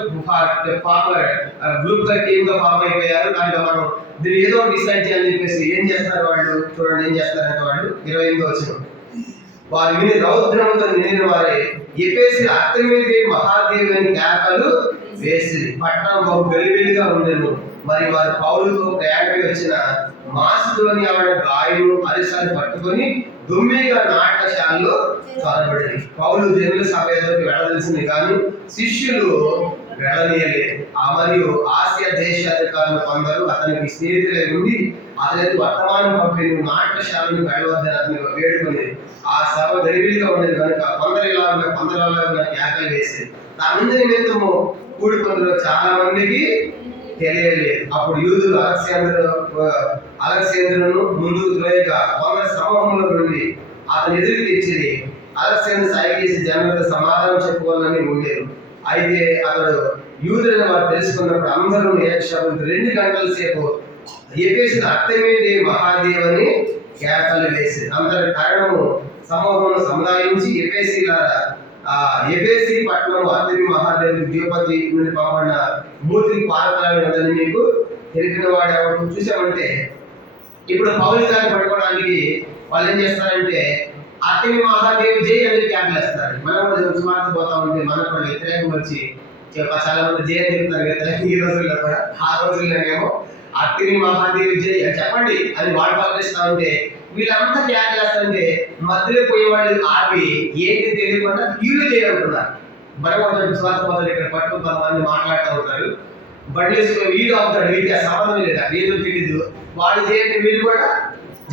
గ్రూప్ గా టీమ్ గా ఫామ్ అయిపోయారు. దాంట్లో మనం దీన్ని ఏదో డిసైడ్ చేయాలని చెప్పేసి ఏం చేస్తారు వాళ్ళు? చూడండి ఏం చేస్తారంటే వాళ్ళు 28వ వచనం, వారు విని రౌద్రముతో నిండిన వారే ఎఫెసు అర్తెమీ మహాదేవి అని కేకలు వేసి పట్టణం బహు గలిబిలిగా ఉండేను. మరి వారు పౌలుతో ప్రయాణమై వచ్చిన మాసిదోనియా గాయము అరిసాన్ని పట్టుకొని దుమ్మిగా నాటకశాలలో చొరబడింది. పౌలు జనుల సభ ఎదురుకి వెళ్ళదలిసింది, కానీ శిష్యులు వెళ్ళనీయలేదు. మరియు ఆసియా దేశాధికారులు కొందరు అతనికి స్నేహితులై ఉండి అతనికి వర్తమానం పంపి నాటకశాలను వెళ్ళవద్దని అతని వేడుకొని ఆ సభ గలిబిలిగా ఉండేది కనుక కొందరిలా కేకలు వేసి తామిందని నిమిత్తము కూడుకొందరు చాలా మందికి తెలియలేదు. అప్పుడు యూదులు అలెగ్జాంద్రును ముందుకు త్రోయగా కొంత సమూహంలో నుండి అతను ఎదురు తెచ్చింది. అలెగ్జాండర్ సైగ చేసి జనులతో సమాధానం చెప్పుకోవాలని ఉండేది. అయితే అతడు యూదులను వారు తెలుసుకున్నప్పుడు అందరూ ఏకశబ్దంతో 2 గంటల సేపు ఎఫెసును అర్తెమిదే మహాదేవ్ అని కేకలు వేసి అందరి కారణము సమూహమును సముదాయించి ఎఫెసీ పట్టణం అర్తెమి మహాదేవి ద్యోపతి నుండి పంపబడిన మూర్తికి పాల్గొనదని మీకు తెలిపిన వాడు ఎవరు చూసామంటే, ఇప్పుడు పౌలు గారిని పట్టుకోవడానికి వాళ్ళు ఏం చేస్తారంటే అర్తెమి మహాదేవి జై అని క్యాంపులు వేస్తారు. మనం కూడా సుమార్త పోతా ఉంటే మనకు కూడా వ్యతిరేకం వచ్చి చాలా మంది జయ చెప్తారు వ్యతిరేకం. ఈ రోజుల్లో కూడా ఆ రోజుల్లోనేమో అర్తెమి మహాదేవి జై చెప్పండి అని వాడు పలకరిస్తా ఉంటే వీళ్ళంతా క్యాంపులు వేస్తారంటే మధ్యలో పోయేవాళ్ళు ఆపి ఏంటి తెలియకుండా వీళ్ళు చేయాలనుకున్నారు. మనం కూడా సుమార్త పోతారు ఇక్కడ పట్టుకుని కొంతమంది మాట్లాడుతూ ఉంటారు. బడ్లేసుకుని వీడు అవుతాడు, వీడికి ఆ సంబంధం లేదా ఏదో తెలీదు, వాళ్ళు చేయండి వీళ్ళు కూడా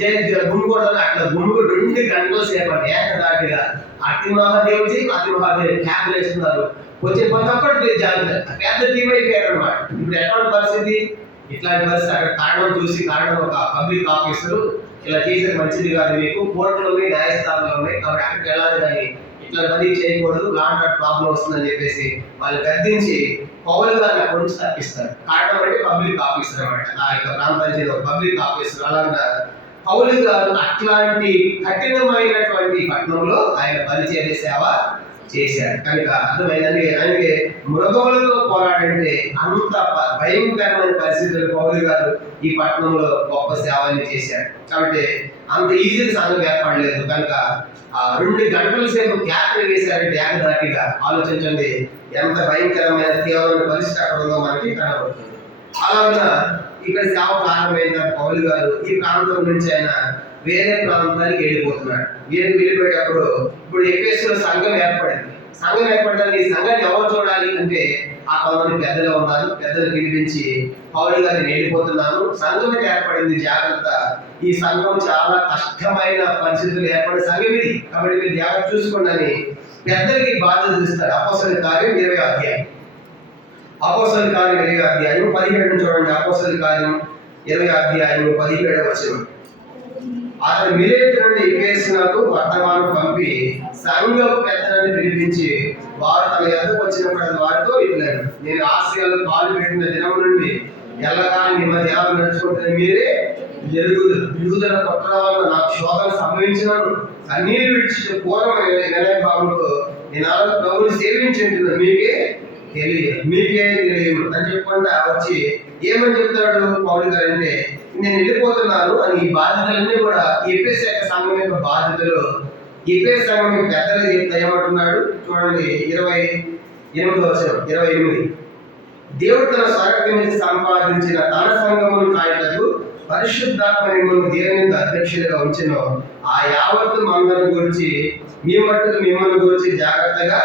జయంతి గుమ్ముకూడదు. అట్లా గుమ్ముకు 2 గంటల సేపు ఏకదాటిగా అర్తెమి మహాదేవి అర్తెమి మహాదేవి క్యాంపులు వేస్తున్నారు. వచ్చే ప్రతి ఒక్కటి జాగ్రత్త పెద్ద టీం అయిపోయారు అనమాట. ఇప్పుడు ఎటువంటి పరిస్థితి, ఇట్లాంటి పరిస్థితి అక్కడ కారణం ఒక పబ్లిక్ ఆఫీసరు ఇలా చేసేది మంచిది కాదు, మీకు కోర్టులు ఉన్నాయి, న్యాయస్థానాలు ఉన్నాయి, కాబట్టి అక్కడికి వెళ్ళాలి కానీ ఇట్లా పని చేయకూడదు, లాంటి ప్రాబ్లం వస్తుందని చెప్పేసి వాళ్ళు గద్దించి పౌలు గారిని అక్కడి నుంచి తప్పిస్తారు. కారణం అంటే పబ్లిక్ ఆఫీసర్ అనమాట. ఆ యొక్క ప్రాంతానికి ఒక పబ్లిక్ ఆఫీసర్. అలాగా పౌలు గారు అట్లాంటి కఠినమైనటువంటి పట్టణంలో ఆయన పరిచర్య సేవ చేశాడు. కనుక అర్థమైందని ఆయనకి మృగములతో పోరాడంటే అంత భయంకరమైన పరిస్థితులు పౌలు గారు ఈ పట్టణంలో గొప్ప సేవని చేశాడు. కాబట్టి అంత ఈజీగా సంఘం ఏర్పడలేదు. కనుక 2 గంటల సేపు క్యాప్లు వేశారంటే ఏకదాటిగా ఆలోచించండి ఎంత భయంకరమైన తీవ్రమైన పరిస్థితి అక్కడ ఉందో మనకి కనబడుతుంది. అలాగా ఇక్కడ సేవ ప్రారంభమైందని పౌలు గారు ఈ ప్రాంతం నుంచి ఆయన వేరే ప్రాంతానికి వెళ్ళిపోతున్నాడు. వెళ్ళిపోయేటప్పుడు ఇప్పుడు ఎఫెసులో సంఘం ఏర్పడింది. సంఘం ఏర్పడడానికి ఈ సంఘాన్ని ఎవరు చూడాలి అంటే ఆ కొంతమంది పెద్దలు ఉన్నారు. పెద్దలు పిలిపించి పౌలు గారిని వెళ్ళిపోతున్నాను, సంఘం ఏర్పడింది, జాగ్రత్త, ఈ సంఘం చాలా కష్టమైన పరిస్థితులు ఏర్పడే సంఘం ఇది, కాబట్టి మీరు జాగ్రత్త చూసుకోండి అని పెద్దలకి బాధ్యత ఇస్తారు. అపోస్తలుల కార్యం 20వ అధ్యాయం. అపోస్తలుల కార్యం 20వ అధ్యాయం 17 చూడండి. అపోస్తలుల కార్యం 20వ అధ్యాయం 17వ వచనం. అతను మిలేతు నుండి ఎఫెసునకు వర్తమానం పంపి సంఘం పెద్దలను పిలిపించి వారు తన ఎద్దకు వచ్చినప్పుడు వారితో ఇట్లను, నేను ఆసియాలో పాలు పెట్టిన దినం నుండి ఎల్లకాలం మీ మధ్య ఎలా నడుచుకుంటున్న మీరే ఎరుగుదు. యూదుల కుట్ర వల్ల నాకు శోధన సంభవించినాను, కన్నీరు విడిచి పూర్వమైన వినయభావంతో నేను ప్రభువుని సేవించుంటున్నాను, మీకే తెలియదు అని చెప్పకుండా వచ్చి ఏమని చెప్తాడు పౌలు గారు అంటే, నేను వెళ్ళిపోతున్నాను అని ఈ బాధ్యతలన్నీ కూడా ఎఫెసు యొక్క సంఘం యొక్క బాధ్యతలు ఎఫెసు సంఘం యొక్క పెద్దలు చెప్తా ఏమంటున్నాడు చూడండి. 28వ వచనం 28. దేవుడు తన స్వరక్తి నుంచి సంపాదించిన తన సంఘమును కాయటకు పరిశుద్ధాత్మ మిమ్మల్ని దేవుని అధ్యక్షులుగా ఉంచిన ఆ యావత్తు మందను గురించి మీ మట్టుకు మిమ్మల్ని గురించి జాగ్రత్తగా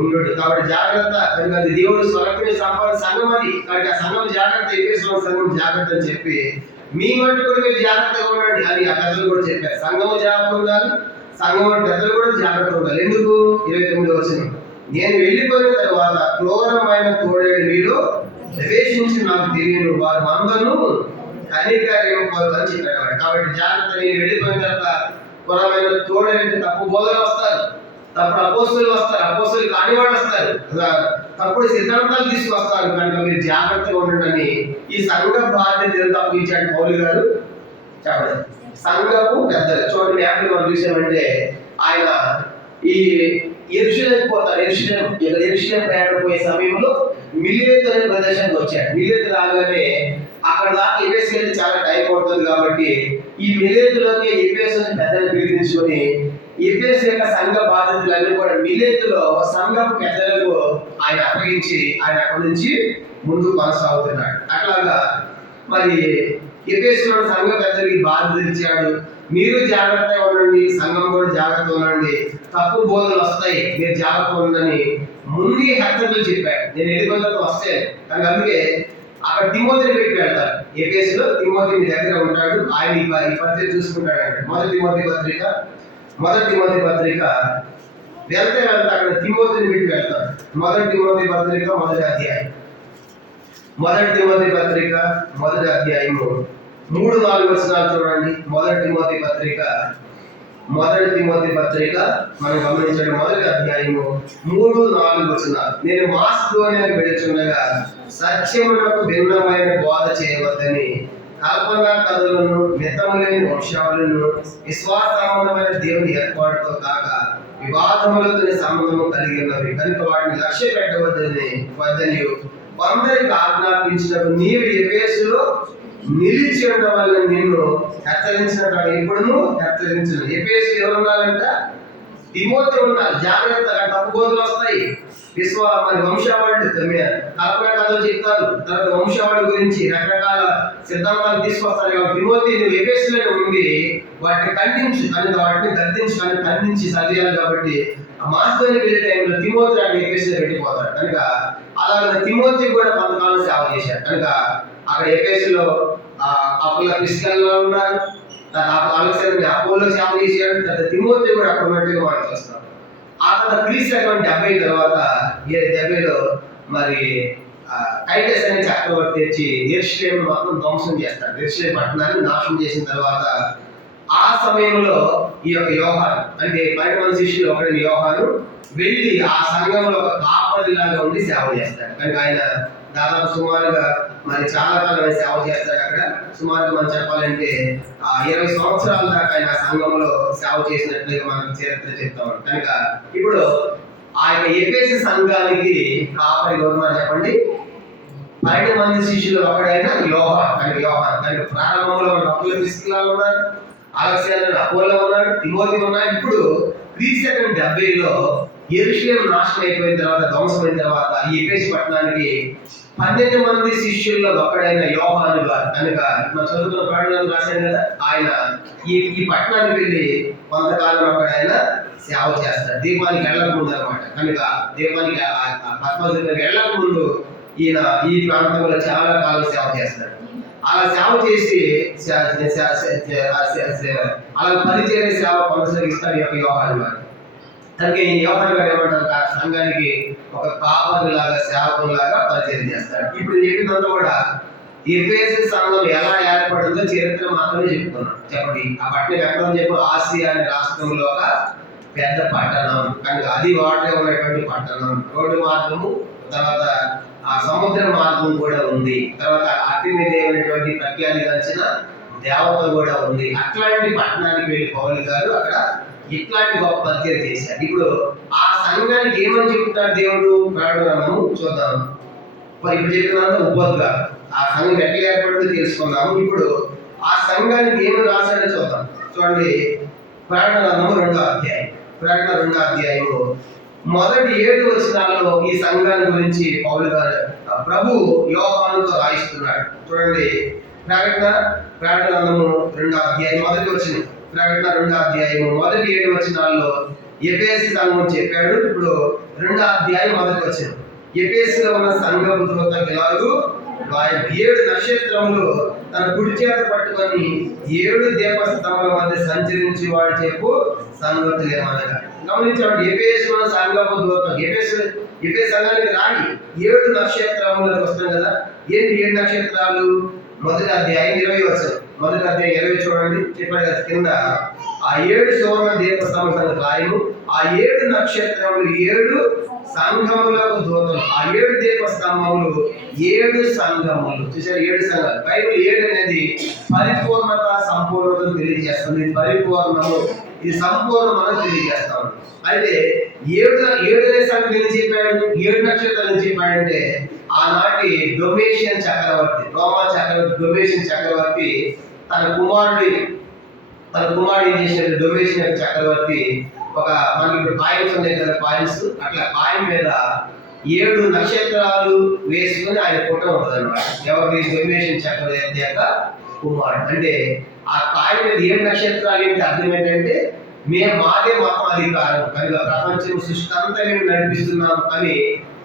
ఉండు. కాబట్టి జాగ్రత్త, ఎందుకంటే దేవుడు స్వరక్తిని సంపాదించిన సంఘం అది, కాబట్టి ఆ సంఘం జాగ్రత్త, ఎఫెసు సంఘం జాగ్రత్త అని చెప్పి మీ మట్టు కూడా మీరు జాగ్రత్తగా ఉండండి అని ఆ పెద్దలు కూడా చెప్పారు. సంఘము జాగ్రత్త ఉండాలి, సంఘం పెద్దలు కూడా జాగ్రత్త ఉండాలి. ఎందుకు? 29వ వచనం, నేను వెళ్ళిపోయిన తర్వాత క్రూరమైన తోడేడు మీలో ప్రవేశించి నాకు తెలియను, వారు మందను కనికరింపని చెప్పాడు. కాబట్టి జాగ్రత్త, నేను వెళ్ళిపోయిన తర్వాత క్రూరమైన తోడేడు తప్పు బోధలు వస్తారు, తప్పుడు అపోస్తలులు వస్తారు, అపోస్తలులు కాని వాళ్ళు వస్తారు, తప్పుడు సిద్ధాంతాలు తీసుకొస్తారు. కనుక మీరు జాగ్రత్తగా ఉండండి. ఈ సంఘ బాధ్యత తప్పించాడు పౌలు గారు చెప్పండి. సంఘపు పెద్దలు చూడండి, యాప్లు మనం చూసామంటే ఆయన ఈ యెరూషలేం పోతారు. యెరూషలేం ప్రయాణం పోయే సమయంలో మిలేతు అనే ప్రదేశానికి వచ్చాడు. మిలేతు రాగానే అక్కడ దాకా ఎఫెసు వెళ్తే చాలా టైం పడుతుంది కాబట్టి ఈ మిలేతులోకి ఎఫెసు పెద్దలు పిలిపించుకొని ఎఫెసు యొక్క సంఘ బాధ్యతలన్నీ కూడా మిలేతులో సంఘం పెద్దలకు ఆయన అప్పగించి ఆయన అక్కడి నుంచి ముందు కొనసాగుతున్నాడు. అట్లాగా మరి ఎఫెసులో సంఘ పెద్దలకి బాధ్యత ఇచ్చాడు. మీరు జాగ్రత్తగా ఉండండి, సంఘం కూడా జాగ్రత్తగా ఉండండి, తప్పు బోధనలు వస్తాయి, మీరు జాగ్రత్తగా ఉండండి ముందే హెచ్చరికలు చెప్పాడు. నేను వెళ్ళిపోయిన వస్తాను కానీ అందుకే అక్కడ తిమోతిని పెట్టి వెళ్తారు. ఎఫెసులో తిమోతి మీ దగ్గర ఉంటాడు, ఆయన ఈ పత్రిక చూసుకుంటాడు అంటే మొదటి తిమోతి పత్రిక వెళ్తే అక్కడ తిమోతిని పెట్టి వెళ్తారు. మొదటి తిమోతి పత్రిక 1వ అధ్యాయం మొదటి తిమోతి పత్రిక మొదటి అధ్యాయము 3-4 వచనాలు చూడండి. మొదటి తిమోతి పత్రిక మనం గమనించండి. మొదటి అధ్యాయము 3-4 వచనాలు. నేను మాసిదోనియాకు వెళుచుండగా సత్యమునకు భిన్నమైన బోధ చేయవద్దని కల్పనా కథలను, మితములేని వంశాలను, విశ్వాసమైన దేవుని ఏర్పాటుతో కాక వివాదములతో సంబంధము కలిగి ఉన్నవి కనుక వాటిని లక్ష్య పెట్టవద్దని కొందరికి ఆజ్ఞాపించినప్పుడు నీవు ఎఫెసులో నిలిచి ఉండవాలని నిన్ను హెచ్చరించినట్టు ఇప్పుడును హెచ్చరించను. ఎఫెసు ఎవరు ఉన్నారంట? తిమోతి ఉన్నారు. జాగ్రత్తగా తప్పుబోధలు వస్తాయి. మరి వంశావళి కల్పన కథలు చెప్తారు. తర్వాత వంశావళి గురించి రకరకాల సిద్ధాంతాలు తీసుకొస్తారు. కాబట్టి తిమోతి నువ్వు ఎఫెసులో ఉండి వాటిని ఖండించు, వాటిని ఖండించి చదివారు. కాబట్టి ఆ మాసిదోనియాకు వెళ్ళే టైంలో తిమోతి అంటే ఎఫెసులో పెట్టిపోతాడు. కనుక అలాగే తిమోతి కూడా కొంతకాలం సేవ చేశారు. కనుక అక్కడ ఎఫెసులో అపోలో క్రిస్టియన్లో ఉన్నారు. అపోలో సేవ చేశాడు. తర్వాత తిమోతి కూడా అక్కడ ఉన్నట్టుగా మనం చూస్తాం. ఆ తర్వాత క్రీస్తు 70 తర్వాత 70లో మరి టైటస్ అనే చక్రవర్తి తెచ్చి యెరూషలేము మొత్తం ధ్వంసం చేస్తాడు. యెరూషలేము పట్టణాన్ని నాశనం చేసిన తర్వాత ఆ సమయంలో ఈ యొక్క యోహాను అంటే 12 మంది శిష్యులు ఒకరైన యోహాను వెళ్ళి ఆ సంఘంలో ఒక కాపరిలాగా ఉండి సేవ చేస్తాడు. కనుక ఆయన దాదాపు సుమారుగా మరి చాలా కాలం సేవ చేస్తాడు. అక్కడ సుమారుగా మనం చెప్పాలంటే 20 సంవత్సరాల దాకా ఆయన సంఘంలో సేవ చేసినట్లుగా మనకు చరిత్ర చెప్తాం. కనుక ఇప్పుడు ఆ యొక్క ఎఫెసు సంఘానికి కాపరి ఎవరు చెప్పండి? 12 మంది శిష్యులు ఒకడైన యోహాను. కనుక ప్రారంభంలో అపోలో క్రిస్టియన్లు ఉన్నారు, అలెగ్జాండర్ అపోలో ఉన్నాడు, తిమోతి ఉన్నాడు. ఇప్పుడు క్రీస్తు 70లో యెరూషలేము నాశనం అయిపోయిన తర్వాత, ధ్వంసమైన తర్వాత ఈ ఎఫెసు పట్టణానికి 12 మంది శిష్యుల్లో ఒకడైన యోహాను గారు. కనుక మన చదువుతున్న పాఠాలను రాశాను కదా, ఆయన ఈ పట్టణానికి వెళ్ళి కొంతకాలం ఒకడైన సేవ చేస్తాడు. దీపానికి వెళ్ళక ముందు అనమాట. కనుక దీపానికి పద్మజకి వెళ్ళక ముందు ఈయన ఈ ప్రాంతంలో చాలా కాలం సేవ చేస్తాడు. అలా సేవ చేసి అలా పరిచయ సేవ కొనసాగిస్తాడు ఈ యొక్క యోహాను గారు. తనకి యోహాను గారు ఏమంటారు? సంఘానికి ఒక కాపరిలాగా సేవకులాగా పరిచయం చేస్తాడు. ఇప్పుడు చెప్పినంత కూడా ఎఫెసు సంఘం ఎలా ఏర్పడిందో చరిత్ర మాత్రమే చెప్తున్నాను. చెప్పండి, ఆ పట్టణం ఎక్కడ చెప్పు? ఆసియా అనే రాష్ట్రంలో ఒక పెద్ద పట్టణం. కనుక అది వాటిలో ఉన్నటువంటి పట్టణం. రోడ్డు మార్గము, తర్వాత ఆ సముద్ర మార్గం కూడా ఉంది. తర్వాత అతిథి అనేటువంటి ప్రఖ్యాతి గంచిన దేవత కూడా ఉంది. అట్లాంటి పట్టణానికి వెళ్ళి పౌలు గారు అక్కడ ఇట్లాంటి గొప్ప పరిచయం చేశారు. ఇప్పుడు ఆ సంఘానికి ఏమని చెప్తాడు దేవుడు? ప్రాణము చూద్దాం. ఇప్పుడు చెప్పినంత ఉపద్గా ఆ సంఘం ఎట్లా ఏర్పడిందో తెలుసుకున్నాము. ఇప్పుడు ఆ సంఘానికి ఏమి రాశాడో చూద్దాం. చూడండి, ప్రకటన 2వ అధ్యాయము మొదటి 7 వచనాల్లో ఈ సంఘాన్ని గురించి పౌలు గారు ప్రభు యోహానుతో రాయిస్తున్నాడు. చూడండి, ప్రకటన 2వ అధ్యాయం మొదటి వచనం. ప్రకటన 2వ అధ్యాయము మొదటి 7 వచనాల్లో ఎఫెసు సంఘం చెప్పాడు. ఇప్పుడు 2వ అధ్యాయం మొదటి వచనం. ఎఫెసులో ఉన్న సంఘపు దూతకు ఇలాగూ 7 నక్షత్రములు తన కుడి చేత పట్టుకొని 7 దీపస్తంభాల మధ్య సంచరించి వాడు చెప్పు సంగతులు ఏమనగా. గమనించండి, ఎఫెసు సంఘపు దూత ఎఫెసు సంఘానికి రాయి 7 నక్షత్రములకు వస్తాం కదా. ఏంటి 7 నక్షత్రాలు? మొదటి అధ్యాయం 20 వచనం. మొదటి అధ్యాయం 20 చూడండి. చెప్పాడు కదా కింద ఆ 7 సువర్ణ దీపస్తంభాల రాయము, ఆ 7 నక్షత్రములు 7 సంఘములకు దూతలు. ఆ 7 దీపస్తంభములు 7 సంఘములు. చూసారు, 7 సంఘాలు. బైబిల్ 7 అనేది పరిపూర్ణత, సంపూర్ణతను తెలియజేస్తుంది. ఇది పరిపూర్ణము, ఇది సంపూర్ణం అని తెలియజేస్తాం. అయితే 7 సంఘం ఏం చెప్పాడు? 7 నక్షత్రాలు చెప్పాడంటే ఆనాటి డొమేషియన్ చక్రవర్తి, రోమా చక్రవర్తి డొమేషియన్ చక్రవర్తి తన కుమారుడు ఏం చేసినట్టు డొమేషియన్ చక్రవర్తి ఒక మనకి ఇప్పుడు కాయిన్స్ ఉన్నాయి కదా, కాయిన్స్, అట్లా కాయిన్ మీద 7 నక్షత్రాలు వేసుకుని ఆయన ఫోటో ఉంటుంది అనమాట. ఎవరి? డొమేషియన్ చక్రవర్తి యొక్క కుమారుడు. అంటే ఆ కాయిన్ మీద 7 నక్షత్రాలు ఏంటి అర్థం ఏంటంటే మాదే మొత్తం అధికారం. కనుక ప్రపంచం సృష్టి అంతా మేము నడిపిస్తున్నాము అని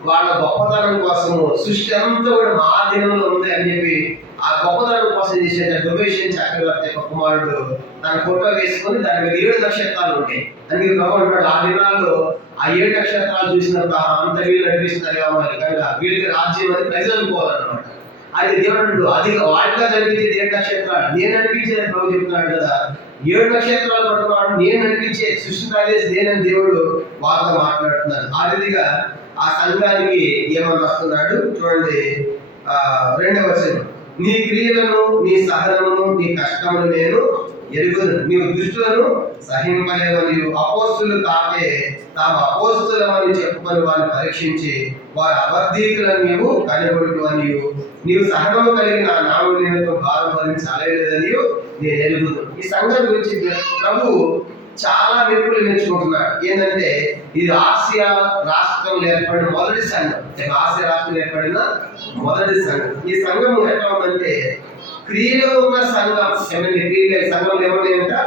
వాళ్ళ గొప్పతనం కోసము సృష్టి అంతా కూడా మా దినంలో ఉంది అని చెప్పి ఆ గొప్పతనం కోసం చేసే డొమేషియన్ చక్రవర్తి యొక్క కుమారుడు తన ఫోటో వేసుకొని దాని మీద 7 నక్షత్రాలు ఉంటాయి. అందుకే ప్రభుత్వం ఆ దినాల్లో ఆ 7 నక్షత్రాలు చూసినప్పుడు అంత వీళ్ళు నడిపిస్తున్నారు కాబట్టి కనుక వీళ్ళకి రాజ్యం అని ప్రజలు అనుకోవాలన్నమాట. అయితే దేవుడు అది వాటిగా నడిపించేది 7 నక్షత్రాలు, నేను నడిపించేది ప్రభు చెప్తున్నాడు కదా. 7 నక్షత్రాలు పట్టుకున్నాడు, నేను నడిపించే సృష్టి ప్రదేశ్ నేనని దేవుడు వారితో మాట్లాడుతున్నాడు. ఆ రీతిగా ఆ సంఘానికి ఏమని వస్తున్నాడు చూడండి. 2వ వచనం, నీ క్రియలను నీ సహనమును నీ కష్టమును నేను ఎరుగును, నీవు దుష్టులను సహింపలేవని అపోస్తులు కాకే తాము అపోస్తులమని చెప్పుకొని వారిని పరీక్షించి వారి అబద్ధీకులను నీవు కనిగొట్టు అని నీవు సహనము కలిగి నా నామ నిమిత్తం భారం భరించలేదని నేను ఎరుగును. ఈ సంఘం గురించి ప్రభు చాలా మెప్పులు నేర్చుకుంటున్నాడు. ఏంటంటే ఇది ఆసియా రాష్ట్రంలో ఏర్పడిన మొదటి సంఘం, ఆసియా రాష్ట్రంలో ఏర్పడిన మొదటి సంఘం. ఈ సంఘం ఎట్లా ఉందంటే క్రియలో ఉన్న సంఘం. సంఘంలో ఏమన్నా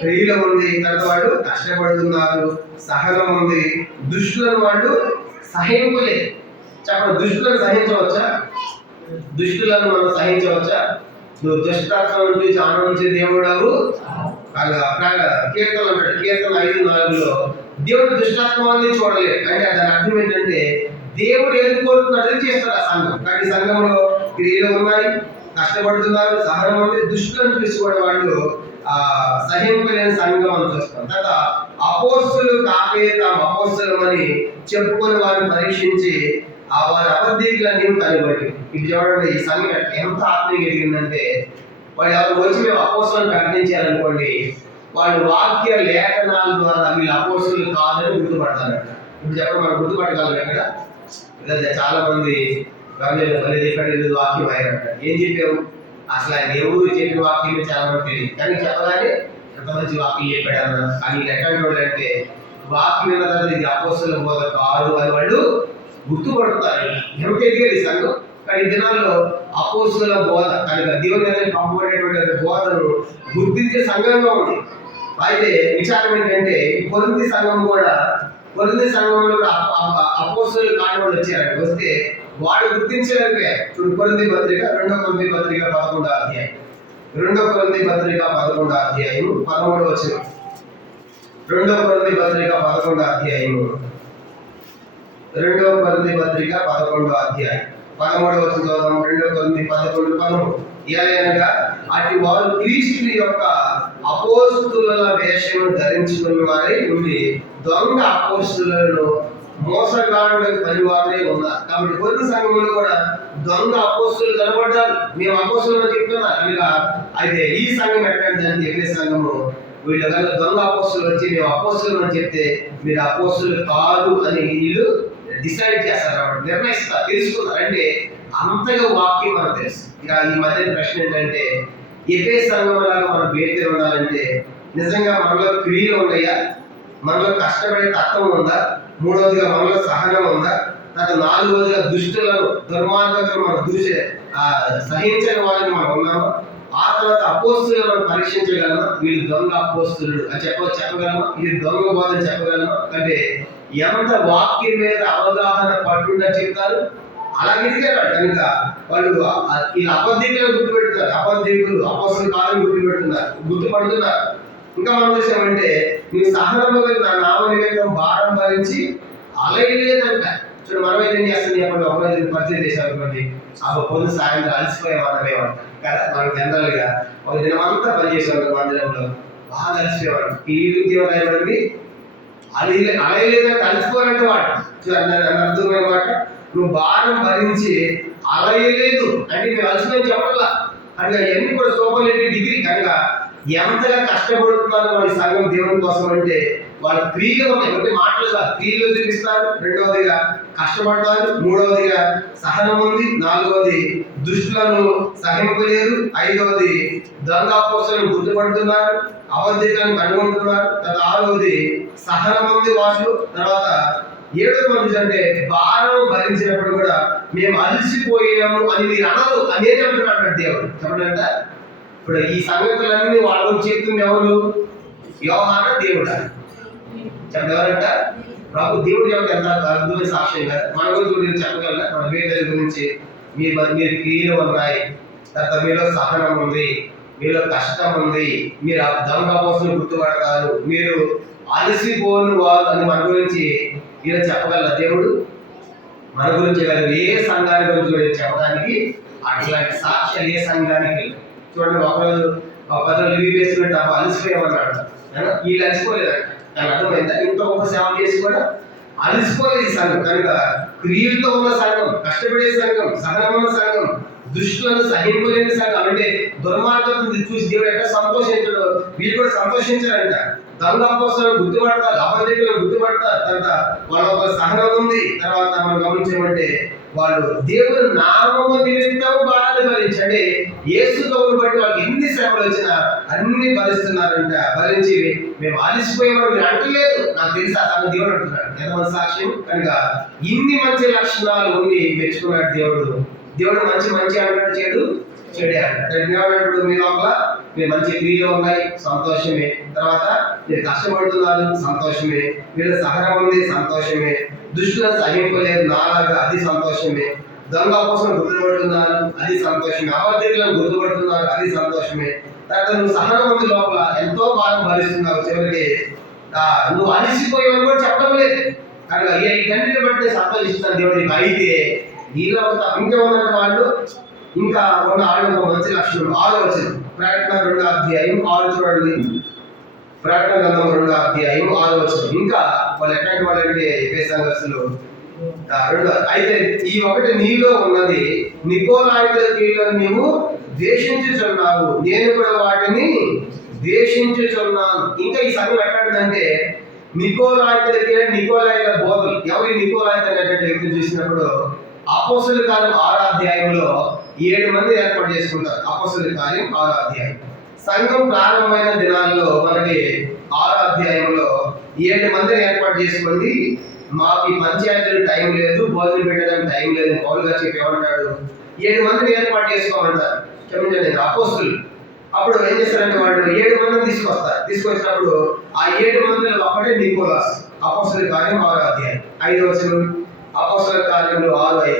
క్రియలో ఉంది, తర్వాత వాళ్ళు కష్టపడుతున్నారు, సహనం ఉంది, దుష్టులను వాళ్ళు సహింపలేదు. చెప్పండి, దుష్టులను సహించవచ్చా? దుష్టులను మనం సహించవచ్చా? నువ్వు దుష్టాత్మ నుంచి ఆనందించే దేవుడు కీర్తన 5:4 దేవుడు దుష్టాత్మాన్ని చూడలేదు. అంటే దాని అర్థం ఏంటంటే దేవుడు ఏది కోరుతున్నాడు అది చేస్తాడు ఆ సంఘం. కానీ సంఘంలో క్రియలు ఉన్నాయి, కష్టపడుతున్నారు, సహనం ఉంది, దుష్టులను చూసుకోవడం వాళ్ళు సహింపలేని సంఘం అని చూస్తాం. తర్వాత అపోస్తులు కాకే తాము అపోస్తులమని చెప్పుకొని వారిని పరీక్షించి వారి అబద్ధీకులను నీవు కనిబడి. ఇది చూడండి, ఈ సంఘం ఎంత ఆత్మీయ ఎదిగిందంటే వాళ్ళు ఎవరు వచ్చి మేము అపోస్తులను ప్రకటించారనుకోండి, వాళ్ళు వాక్య లేఖనాల ద్వారా వీళ్ళు అపోస్తులు కాదని గుర్తుపడతారట. ఇప్పుడు చెప్పండి, మనం గుర్తుపట్టగలం ఎక్కడ? చాలా మంది వాక్యం అయ్యారంట. ఏం చెప్పావు? అసలు ఆయన ఎవరు చెప్పిన వాక్యం చాలా మంది తెలియదు, కానీ చెప్పగానే ఎంత మంచి వాక్యం చెప్పాడన్నా. కానీ ఎట్లాంటి వాళ్ళు అంటే వాక్యం విన్న తర్వాత ఇది అపోస్తుల బోధ కాదు అని వాళ్ళు గుర్తుపడుతారు. ఎవరికి ఎదిగేది సంఘం. కానీ దినాల్లో అపోస్తుల బోధ కనుక దేవుని పంపబడేటువంటి బోధను గుర్తించే సంఘంగా ఉంది. అయితే విచారం ఏంటంటే కొరింథీ సంఘం కూడా, కొరింథీ సంఘంలో కూడా అపోస్తులు కాని వాళ్ళు వచ్చారంట. వస్తే వాడు గుర్తించలేకపోయారు. చూడు, కొరింథీ పత్రిక 2వ కొరింథీ పత్రిక 11వ అధ్యాయం, 2వ కొరింథీ పత్రిక 11వ అధ్యాయం 13వ వచనం. 2వ కొరింథీ పత్రిక 11వ అధ్యాయం, 2వ కొరింథీ పత్రిక 11వ అధ్యాయం 13వ వచనం చదువుదాం. 2వ కొరింథీ 11:13. ఏలైనగా అటు వారు క్రీస్తు యొక్క అపోస్తుల వేషము ధరించుకున్న వారే ఉండి దొంగ అపోస్తులను మోసగాళ్ళకి పనివారే ఉన్నారు. కాబట్టి కొరింథీ సంఘంలో కూడా దొంగ అపోస్తులు కనబడ్డారు. మేము అపోస్తులు అని చెప్తున్నా కనుక. అయితే ఈ సంఘం ఎట్లాంటిదని చెప్పే సంఘము వీళ్ళు కనుక దొంగ అపోస్తులు వచ్చి మేము అపోస్తులు అని చెప్తే మీరు అపోస్తులు కాదు అని వీళ్ళు డిసైడ్ చేస్తారు, నిర్ణయిస్తారు, తెలుసుకున్నారు. అంటే అంతగా వాక్యం మనకు తెలుసు. ఇక ఈ మధ్య ప్రశ్న ఏంటంటే ఎఫెసు సంఘం లాగా మనం వేరు ఉండాలంటే నిజంగా మనలో క్రియలు ఉన్నాయా? మనలో కష్టపడే తత్వం ఉందా? 3వదిగా మనలో సహనం ఉందా? తర్వాత 4వదిగా దుష్టులను దుర్మార్గతను మనం సహించని వాళ్ళని మనం ఉన్నామా? ఆ తర్వాత అపోస్తులను మనం పరీక్షించగలమా? వీళ్ళు దొంగ అపోస్తులు అని చెప్పగలమా? ఇది దొంగ బోధన చెప్పగలమా? అంటే ఎంత వాక్యం మీద అవగాహన పట్టుగా చెప్తారు. అలాగే ఎదిగారు కనుక వాళ్ళు ఈ అబద్ధీకులను గుర్తుపెడుతున్నారు. అబద్ధీకులు అపోస్తులు కాదని గుర్తుపడుతున్నారు. ఇంకా మనం చూసామంటే నీ సహనంలో నా నామ నిమిత్తం భారం భరించి అలయలేదంట. చూడు, మనం ఏం చేస్తుంది అప్పుడు ఒకరోజు పరిచయం చేసామనుకోండి, పొద్దు సాయంత్రం అలసిపోయేవాళ్ళమేమంట కదా. మనం జనరల్గా ఒక దినం అంతా పనిచేసేవాళ్ళం, మందిరంలో బాగా అలసిపోయేవాళ్ళం. ఈ ఉద్యోగం ఏమండి అలయలేదంటే అలసిపోవాలంటే వాడు అర్థమైన మాట. నువ్వు భారం భరించి అలయలేదు అంటే మేము అలసిపోయి చెప్పాలా కనుక ఇవన్నీ కూడా సూపర్లేటి డిగ్రీ. కనుక ఎంతగా కష్టపడుతున్నారు వాళ్ళ సంఘం దేవుని కోసం అంటే వాళ్ళ క్రియలు ఉన్నాయి. ఒకటి మాటలు కాదు, క్రియలు చూపిస్తారు. 2వదిగా కష్టపడతారు. 3వదిగా సహనం ఉంది. 4వది దుష్టులను సహింపలేదు. 5వది దొంగ అపోస్తులను గుర్తుపడుతున్నారు, అబద్ధికులను కనుగొంటున్నారు. తర్వాత 6వది సహనం ఉంది వాళ్ళు. తర్వాత 7వది అంటే భారం భరించినప్పుడు కూడా మేము అలసిపోయాము అని మీరు అనరు అనేది అంటున్నాడు దేవుడు. చెప్పడంట ఇప్పుడు ఈ సంగతులన్నీ వాళ్ళ గురించి చెప్తుంది ఎవరు? యోహాను దేవుడా? చెప్పగలంట ప్రభు దేవుడు ఎవరు? ఎంత అద్భుతమైన సాక్ష్యం కదా. మన గురించి చెప్పగలరా? మన వేదల గురించి మీరు క్రియలు ఉన్నాయి, తర్వాత మీలో సహనం ఉంది, మీలో కష్టం ఉంది, మీరు ఆ దొంగ అపోస్తులను గుర్తుపడతారు, మీరు అలసిపోను వారు అని మన గురించి ఇలా చెప్పగలరా దేవుడు? మన గురించి కాదు, ఏ సంఘాన్ని గురించి చెప్పడానికి అట్లాంటి సాక్ష్యాలు ఏ సంఘానికి లేవు. చూడండి, ఒకరోజు ఒక 10 రోజులు లీవ్ వేసుకుంటే తప్ప అలసిపోయామన్నాడు. వీళ్ళు అలసిపోలేదంట. కానీ అర్థమైందా? ఇంత గొప్ప సేవ చేసి కూడా అలసిపోలేదు ఈ సంఘం. కనుక క్రియలతో ఉన్న సంఘం, కష్టపడే సంఘం, సహనమైన సంఘం, దుష్టులను సహింపలేని సంఘం, అంటే దుర్మార్గం చూసి దేవుడు ఎట్లా సంతోషించడు, వీళ్ళు కూడా సంతోషించారంట. దొంగ అపోస్తలులను గుర్తుపడతారు, అబద్ధికులను గుర్తుపడతారు. తర్వాత వాళ్ళ ఒక సహనం ఉంది. తర్వాత మనం గమనించమంటే వాళ్ళు దేవుని నామము నిమిత్తం బాధలు భరించండి. యేసు ప్రభువుని బట్టి వాళ్ళకి ఎన్ని శ్రమలు వచ్చినా అన్ని భరిస్తున్నారంట. భరించి మేము అలసిపోయేవాడు మీరు అంటలేదు. నాకు తెలిసి ఆ తన దేవుడు అంటున్నాడు. ఎంతమంది సాక్ష్యం. కనుక ఇన్ని మంచి లక్షణాలు ఉండి మెచ్చుకున్నాడు దేవుడు. దేవుడు మంచి అంటాడు, చెడే అంటాడు. ఏమన్నాడు? మీ లోపల మీరు మంచి క్రియలు ఉన్నాయి, సంతోషమే. తర్వాత మీరు కష్టపడుతున్నారు, సంతోషమే. మీరు సహనం ఉంది, సంతోషమే. దుష్టులను సహింపలేదు నాలాగా, అది సంతోషమే. దొంగ కోసం గుర్తుపడుతున్నారు, అది సంతోషమే. అబద్ధికులను గుర్తుపడుతున్నారు, అది సంతోషమే. తర్వాత నువ్వు సహనం ఉంది, లోపల ఎంతో బాధ భరిస్తున్నావు. చివరికి నువ్వు అలసిపోయేవని కూడా చెప్పడం లేదు. కనుక వీటన్నిటిని బట్టి సంతోషిస్తున్నాను దేవుడికి. అయితే నీలో ఇంకేముందంటే వాళ్ళు ఇంకా ఉన్న ఆళ్ళు మంచి లక్షణం. 6వ వచనం, ప్రకటన 2వ అధ్యాయం 6 చూడండి. ప్రకటన గ్రంథం 2వ అధ్యాయం 6వ వచనం. ఇంకా వాళ్ళు ఎట్లాంటి వాళ్ళంటే ఎఫెసు సంఘస్థులు అయితే ఈ ఒకటి నీలో ఉన్నది, నికోలాయితుల క్రియలను నీవు ద్వేషించుచున్నావు, నేను కూడా వాటిని ద్వేషించుచున్నాను. ఇంకా ఈ సంఘం ఎట్లాంటిదంటే నికోలాయితుల క్రియ, నికోలాయితుల బోధలు. ఎవరి నికోలాయితులు అనేటువంటి వ్యక్తిని చూసినప్పుడు అపోస్తలుల కార్యం 6వ అధ్యాయంలో 7 మంది ఏర్పాటు చేసుకుంటారు. అపోస్తలుల కార్యం 6వ అధ్యాయం. సంఘం ప్రారంభమైన దినాల్లో మనకి 6వ అధ్యాయంలో 7 మందిని ఏర్పాటు చేసుకుంది. మాకు ఈ పంచాయతీలు టైం లేదు, భోజనం పెట్టడానికి టైం లేదు పౌలు గారు చెప్పేమంటాడు. 7 మందిని ఏర్పాటు చేసుకోమంటారు. క్షమించండి, అపోస్తలులు. అప్పుడు ఏం చేస్తారంటే వాళ్ళు 7 మందిని తీసుకొచ్చినప్పుడు ఆ 7 మందిలో ఒకటే నికోలాస్. అపోస్తలుల కార్యం 6వ అధ్యాయం 5వ వచనం. అపోస్తలుల కార్యంలో 6:5.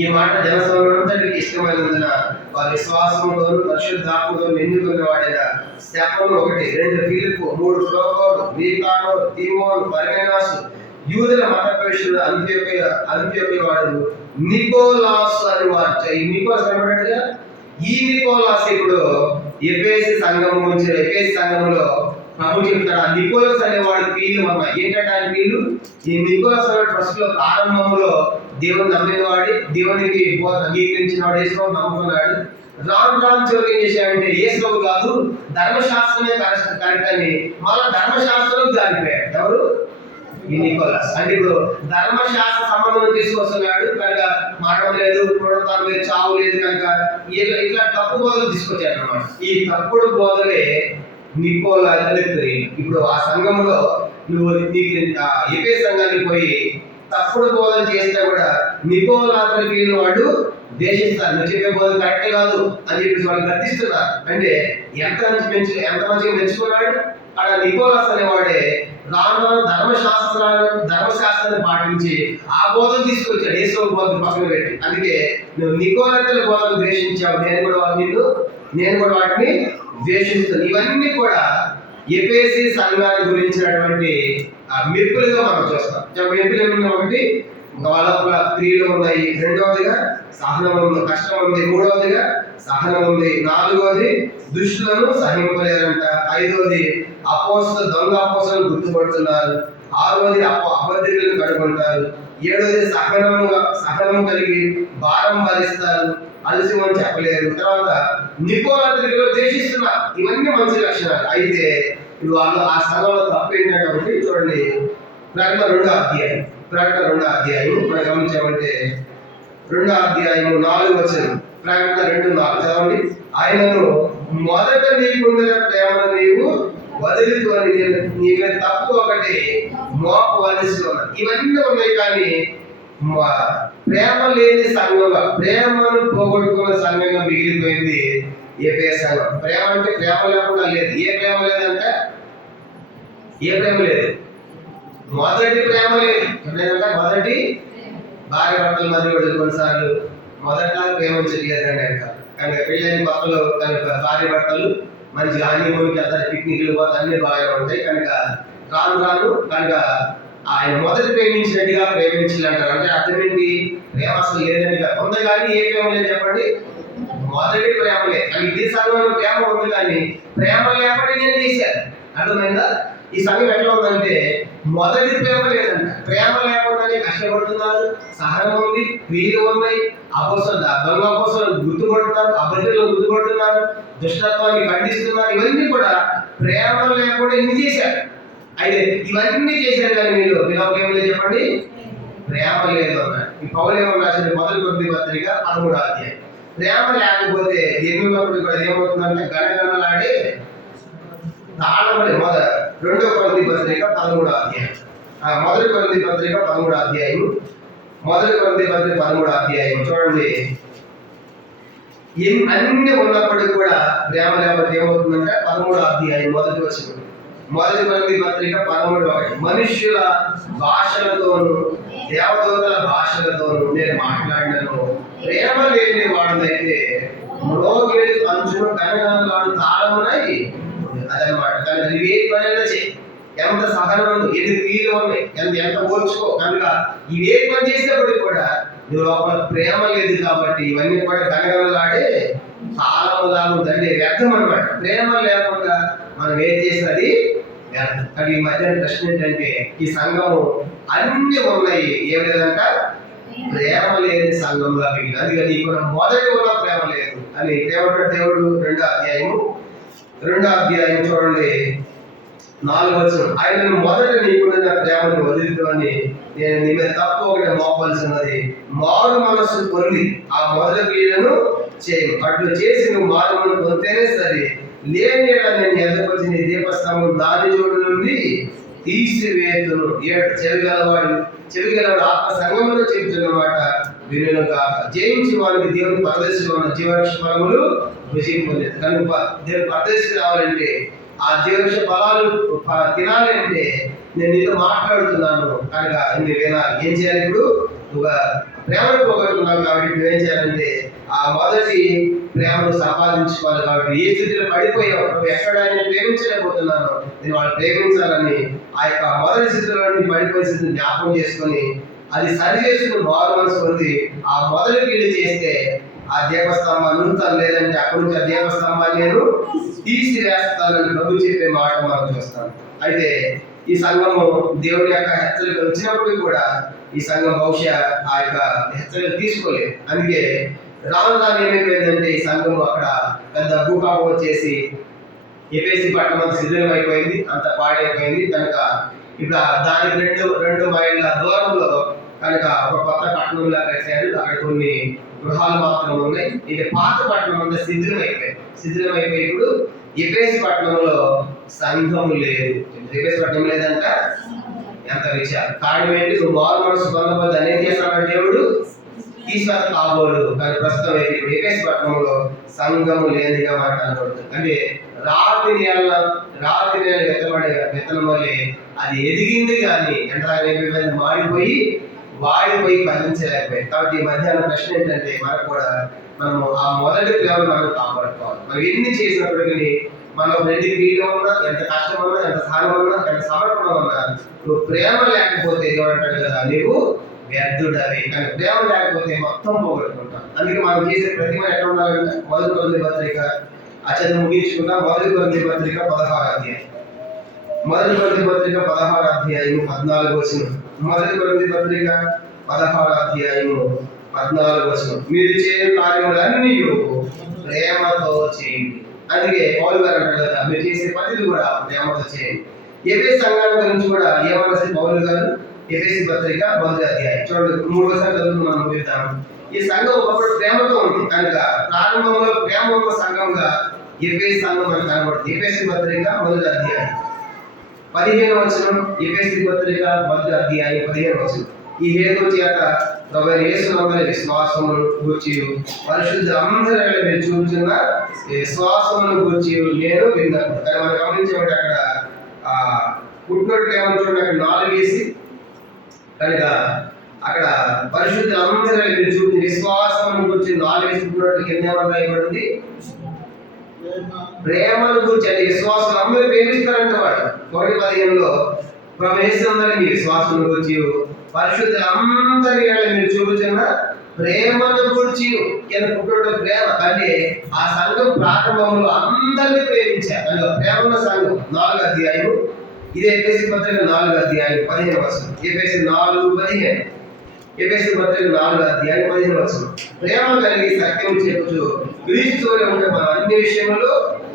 ఈ మాట జనసమూహంతటికి ఇష్టమైనందున వారి విశ్వాసంలోను పరిశుద్ధాత్మతో నిండుకున్న వాడిన స్తెఫను 1, 2 ఫిలిప్పు, 3 ప్రోకోరు, నీకాను, తీమోను, పర్మెనాసు, యూదుల మతపేక్షుడు అంత్యోక్య వాడు నికోలాస్ అని వారు. ఈ నికోలాస్ అనబడ్డగా ఈ నికోలాస్ ఇప్పుడు ఎఫెసు సంఘంలో ప్రభు చెప్తాడు. ఆ నికోలస్ అనేవాడు క్రియలు ఉన్నాయి. ఏంటంటే ఆయన క్రియలు, ఈ నికోలస్ అనే ట్రస్ట్ లో ప్రారంభంలో దేవుని నమ్మినవాడి, దేవునికి అంగీకరించిన వాడు, యేసు నమ్ముకున్నాడు. రాను చివరికి ఏం చేశాడంటే యేసు కాదు ధర్మశాస్త్రమే కరెక్ట్ అని మళ్ళా ధర్మశాస్త్రం జారిపోయాడు. ఎవరు? ఈ నికోలస్. అంటే ఇప్పుడు ధర్మశాస్త్ర సంబంధం తీసుకొస్తున్నాడు. కనుక మరణం లేదు, పునరుత్థానం లేదు, చావు లేదు. కనుక ఇట్లా తప్పు బోధలు తీసుకొచ్చాడు అన్నమాట. ఈ తప్పుడు బోధలే నికోలాయితుల క్రియలు. ఇప్పుడు ఆ సంఘంలో నువ్వు ఎఫెసు సంఘానికి పోయి తప్పుడు బోధన చేసినా కూడా నికోలాయితుల క్రియలు వాడు ద్వేషిస్తారు. నువ్వు చెప్పే బోధన కరెక్టే కాదు అని చెప్పేసి వాళ్ళు గర్తిస్తున్నారు. అంటే ఎంత మంచిగా మెచ్చుకున్నాడు. అక్కడ నికోలాస్ అనేవాడే రాను ధర్మశాస్త్రాన్ని పాటించి ఆ బోధన తీసుకొచ్చాడు. యేసు బోధన పక్కన పెట్టి. అందుకే నువ్వు నికోలాయితుల బోధన ద్వేషించావు, నేను కూడా వాటిని ద్వేషిస్తుంది. ఇవన్నీ కూడా ఎఫెసు సంఘాన్ని గురించినటువంటి మెప్పులుగా మనం చూస్తాం. మెప్పులు ఏమన్నా? ఒకటి వాళ్ళ క్రియలు ఉన్నాయి, రెండవదిగా సహనం ఉంది, కష్టం ఉంది, మూడవదిగా సహనం ఉంది, నాలుగవది దుష్టులను సహింపలేదంట, ఐదవది దొంగ అపోస్తలను గుర్తుపడుతున్నారు, ఆరవది అబద్ధికులను కడుకుంటారు, ఏడవది సహనం కలిగి భారం భరిస్తారు, అలసిమని చెప్పలేరు. తర్వాత నికోలాయితులు ద్వేషిస్తున్నారు. ఇవన్నీ మంచి లక్షణాలు. అయితే ఇప్పుడు వాళ్ళు ఆ సంఘంలో తప్పు ఏంటంటే ఒకటి చూడండి, ప్రకటన 2వ అధ్యాయం మనం గమనించామంటే 2వ అధ్యాయం 4వ వచనం. ప్రకటన 2:4 చదవండి. ఆయనను మొదట నీకుండిన ప్రేమను నీవు వదిలితోని నీకు తప్పు ఒకటి మోపవలసి ఉన్నది. ఇవన్నీ ఉన్నాయి. కానీ ప్రేమ లేని సంఘంగా, ప్రేమను పోగొట్టుకున్న సంఘంగా మిగిలిపోయింది ఎఫెసు సంఘం. ప్రేమ అంటే ప్రేమ లేకుండా లేదు. ఏ ప్రేమ లేదంటే మొదటి ప్రేమ లేదు. ఏంటంటే మొదటి భార్య భర్తల మధ్య కొన్నిసార్లు మొదట ప్రేమించలేదండి అంటారు. కానీ పెళ్ళైన పక్కలు కనుక భార్య భర్తలు మంచి హానీమూన్కి వెళ్తారు, పిక్నిక్లు పోతే అన్ని బాగా ఉంటాయి. కనుక రాను కనుక ఆయన మొదటి ప్రేమించినట్టుగా ప్రేమించాలి అంటారు. అంటే అర్థం ఏంటి? ప్రేమ అసలు లేదని కాదు. ఉంది కానీ ఏ ప్రేమ లేదు చెప్పండి? మొదటి ప్రేమ లేదు. కానీ ఇది సంఘంలో ప్రేమ ఉంది కానీ ప్రేమ లేకపోతే నేను చేశాను. అర్థమైందా? ఈ సంఘం ఎట్లా ఉందంటే మొదటి ప్రేమ లేదంట. ప్రేమ లేకుండానే కష్టపడుతున్నారు, సహనం ఉంది, క్రియలు ఉన్నాయి, దొంగ అపోస్తలు గుర్తుపడుతున్నారు, అబద్ధాలు గుర్తుపడుతున్నారు, దుష్టత్వాన్ని ఖండిస్తున్నారు. ఇవన్నీ కూడా ప్రేమ లేకుండా ఇన్ని చేశారు. అయితే ఇవన్నీ చేశారు కానీ మీరు ప్రేమ లేదు చెప్పండి? ప్రేమ లేదు అన్నారు. ఈ పౌలు ఏమన్నా రాసిన మొదటి కొరింథీ పత్రిక 13వ అధ్యాయం. ప్రేమ లేకపోతే ఎన్నున్నప్పుడు కూడా ఏమవుతుందంటే గణగణలాడే తాళబడి 2వ కొరింథీ పత్రిక 13వ అధ్యాయం. మొదటి కొరింథీ పత్రిక 13వ అధ్యాయం. మొదటి కొరింథీ పత్రిక 13వ అధ్యాయం చూడండి. అన్ని ఉన్నప్పటికీ కూడా ప్రేమ లేకపోతే ఏమవుతుందంటే 13వ అధ్యాయం మొదటి వచనం. మొదటి కొరింథీ పత్రిక 13:1. మనుష్యుల భాషలతోను దేవదూతల భాషలతోను నేను మాట్లాడినను, ప్రేమ లేని వాడినైతే మ్రోగేడు అంచును కనగనలాడు తాళమునై అదనమాట. కనుక నువ్వు ఏ పనైనా చేయి, ఎంత సహనం ఉంది, ఎన్ని క్రియలు ఉన్నాయి, ఎంత ఓర్చుకో. కనుక ఇవి ఏ పని చేసినప్పటికీ కూడా నువ్వు లోపల ప్రేమ లేదు కాబట్టి ఇవన్నీ కూడా గనగనలాడే తాళములాగా ఉందండి, వ్యర్థం అనమాట. ప్రేమ లేకుండా మనం ఏం చేసినది వ్యర్థం. కానీ ఈ మధ్య ప్రశ్న ఏంటంటే ఈ సంఘము అన్ని ఉన్నాయి, ఏ విధంగా ప్రేమ లేని సంఘంగా మిగిలింది. అందుకని నీకు మొదటి ఉన్న ప్రేమ లేదు అని దేవుడు 2వ అధ్యాయం చూడండి 4వ వచనం. ఆయన మొదట నీకున్న ప్రేమను వదిలిపోని నేను నీ మీద తప్పు ఒకటి మోపాల్సినది, మారు మనస్సు పొంది ఆ మొదటి క్రియలను చేయు. అట్లు చేసి నువ్వు మారు మనసు పొందితేనే సరే, లేని నేను ఎదుర్కొచ్చి నీ దీపస్తంభం దాని చోటు నుండి తీసివేతును. 7 చెవిగలవాడు ఆత్మ సంగములో చెబుతున్నమాట వినును కాక. జయించి వారికి దేవుని పరదేశంలో ఉన్న జీవవృక్ష ఫలములు రుచింపలేదు. కనుక దేవుని పరదేశం రావాలంటే ఆ జీవవృక్ష ఫలాలు తినాలంటే నేను నీతో మాట్లాడుతున్నాను కనుక ఇన్ని వినాలి. ఏం చేయాలి? ఇప్పుడు నువ్వు ప్రేమను పోగొట్టుకున్నావు కాబట్టి నువ్వేం చేయాలంటే ఆ మొదటి ప్రేమను సంపాదించుకోవాలి. కాబట్టి ఏ స్థితిలో పడిపోయావు, నువ్వు ఎక్కడ నేను ప్రేమించలేకపోతున్నాను, నేను వాళ్ళు ప్రేమించాలని ఆ యొక్క మొదటి స్థితిలో పడిపోయే స్థితిని జ్ఞాపకం చేసుకొని అది సరి చేసుకుని మారు మనసు పొంది ఆ మొదటి క్రియ చేస్తే ఆ దీపస్తంభాన్ని ఉంచాలి. లేదంటే అక్కడి నుంచి ఆ దీపస్తంభాన్ని నేను తీసివేస్తానని ప్రభు చెప్పే మాట మనం చూస్తాం. అయితే ఈ సంఘము దేవుని యొక్క హెచ్చరిక వచ్చినప్పుడు కూడా ఈ సంఘం బహుశా ఆ యొక్క హెచ్చరిక తీసుకోలేదు. అందుకే రాను ఏమైపోయిందంటే ఈ సంఘము అక్కడ పెద్ద భూకంపం వచ్చేసి ఎఫెసీ పట్టణం శిథిలం అయిపోయింది, అంత పాడైపోయింది. కనుక ఇప్పుడు దానికి 2 మైళ్ళ దూరంలో కనుక ఒక కొత్త పట్టణంలా కట్టారు. అక్కడ కొన్ని గృహాలు మాత్రం ఉన్నాయి. ఇక పాత పట్టణం అంతా శిథిలం అయిపోయి ఇప్పుడు ఎఫెసీ పట్టణంలో సంఘము లేదు. ఎఫెసీ పట్టణం లేదంట. ఎంత విచారం! కారణం ఏంటి? నువ్వు మారు మనసు పొందబోద్దు అనేది చేస్తాడు దేవుడు ఈశ్వర కాబోడు. కానీ ప్రస్తుతం అయితే ఇప్పుడు ఎఫెసీ పట్టణంలో సంఘము లేనిగా మాట్లాడబడుతుంది. అంటే రాత్రి నేల విత్తనం వల్లే అది ఎదిగింది కానీ ఎండ మాడిపోయి ఫలించలేకపోయింది. కాబట్టి ఈ మధ్యాహ్నం ప్రశ్న ఏంటంటే మనకు కూడా మనము ఆ మొదటి ప్రేమను మనం కాపాడుకోవాలి. మనం ఎన్ని చేసినప్పటికీ మనం 2 క్రియలు ఉన్నా, ఎంత కష్టం ఉన్నా, ఎంత సహనం ఉన్నా, ఎంత సమర్పణ ఉన్నా, నువ్వు ప్రేమ లేకపోతే ఏమంటాడు కదా, నీవు వ్యర్థుడవి. కానీ ప్రేమ లేకపోతే మొత్తం పోగొట్టుకుంటాం. అందుకే మనం చేసే ప్రతి ఎట్లా ఉండాలంటే మొదటి కొరింథీ పత్రిక చదువు ముగించుకుంటాం. మొదటి కొరింథీ పత్రిక 16వ అధ్యాయం. మొదటి కొరింథీ పత్రిక 16వ అధ్యాయం 14వ వచనం. మొదటి కొరింథీ పత్రిక 16వ అధ్యాయం 14వ వచనం. మీరు చేయు కార్యములన్నీ ప్రేమతో చేయండి. అందుకే పౌలు గారు అంటారు కదా, మీరు చేసే పద్ధతి కూడా ప్రేమతో చేయండి. ఎఫెసీ సంఘాల గురించి కూడా ఏమన్నా పౌలు గారు ఎఫెసీ పత్రిక 1వ అధ్యాయం చూడండి 3వ వచనం చదువుతున్నాం. ముగిద్దాం. ఈ సంఘం ఒకప్పుడు ప్రేమతో ఉంది కనుక ప్రారంభంలో ప్రేమ ఉన్న సంఘంగా ఎఫెసీ సంఘం మనకు కనబడుతుంది. ఎఫెసీ పత్రిక 1వ అధ్యాయం 15వ వచనం. ఎఫెసీ పత్రిక 1వ అధ్యాయం 15వ వచనం. ఈ హేతు చేత ప్రభువైన యేసునందలి విశ్వాసమును గూర్చి పరిశుద్ధులందరి మీద చూపుతున్న విశ్వాసమును గూర్చి నేను విన్నాను. కానీ మనం గమనించబట్టి అక్కడ పుట్టినట్టు ఏమని చూడండి, అక్కడ 4 వేసి కనుక అక్కడ పరిశుద్ధులందరి మీద చూపుతున్న విశ్వాసమును గూర్చి 4 వేసి పుట్టినట్టు కింద ఏమని రాయబడింది? ప్రేమను గురించి. అంటే విశ్వాసం అందరూ ప్రేమిస్తారంట. వాడు 1:15లో ప్రభు యేసునందు మీ విశ్వాసం గురించి పరిశుద్ధులందరి ఎడల మీరు చూపుతున్న ప్రేమను గురించి కింద పుట్టుట ప్రేమ అంటే ఆ సంఘం ప్రారంభంలో అందరినీ ప్రేమించారు. అందులో ప్రేమ ఉన్న సంఘం 4వ అధ్యాయం, ఇదే ఎఫెసీ పత్రిక 4వ అధ్యాయం 15వ వచనం. ఎఫెసీ 4:15, ఎఫెసీ పత్రిక 4వ అధ్యాయం 15వ వచనం. ప్రేమ కలిగి సత్యం చెప్పుచు క్రీస్తులో ఉంటే మన అన్ని విషయంలో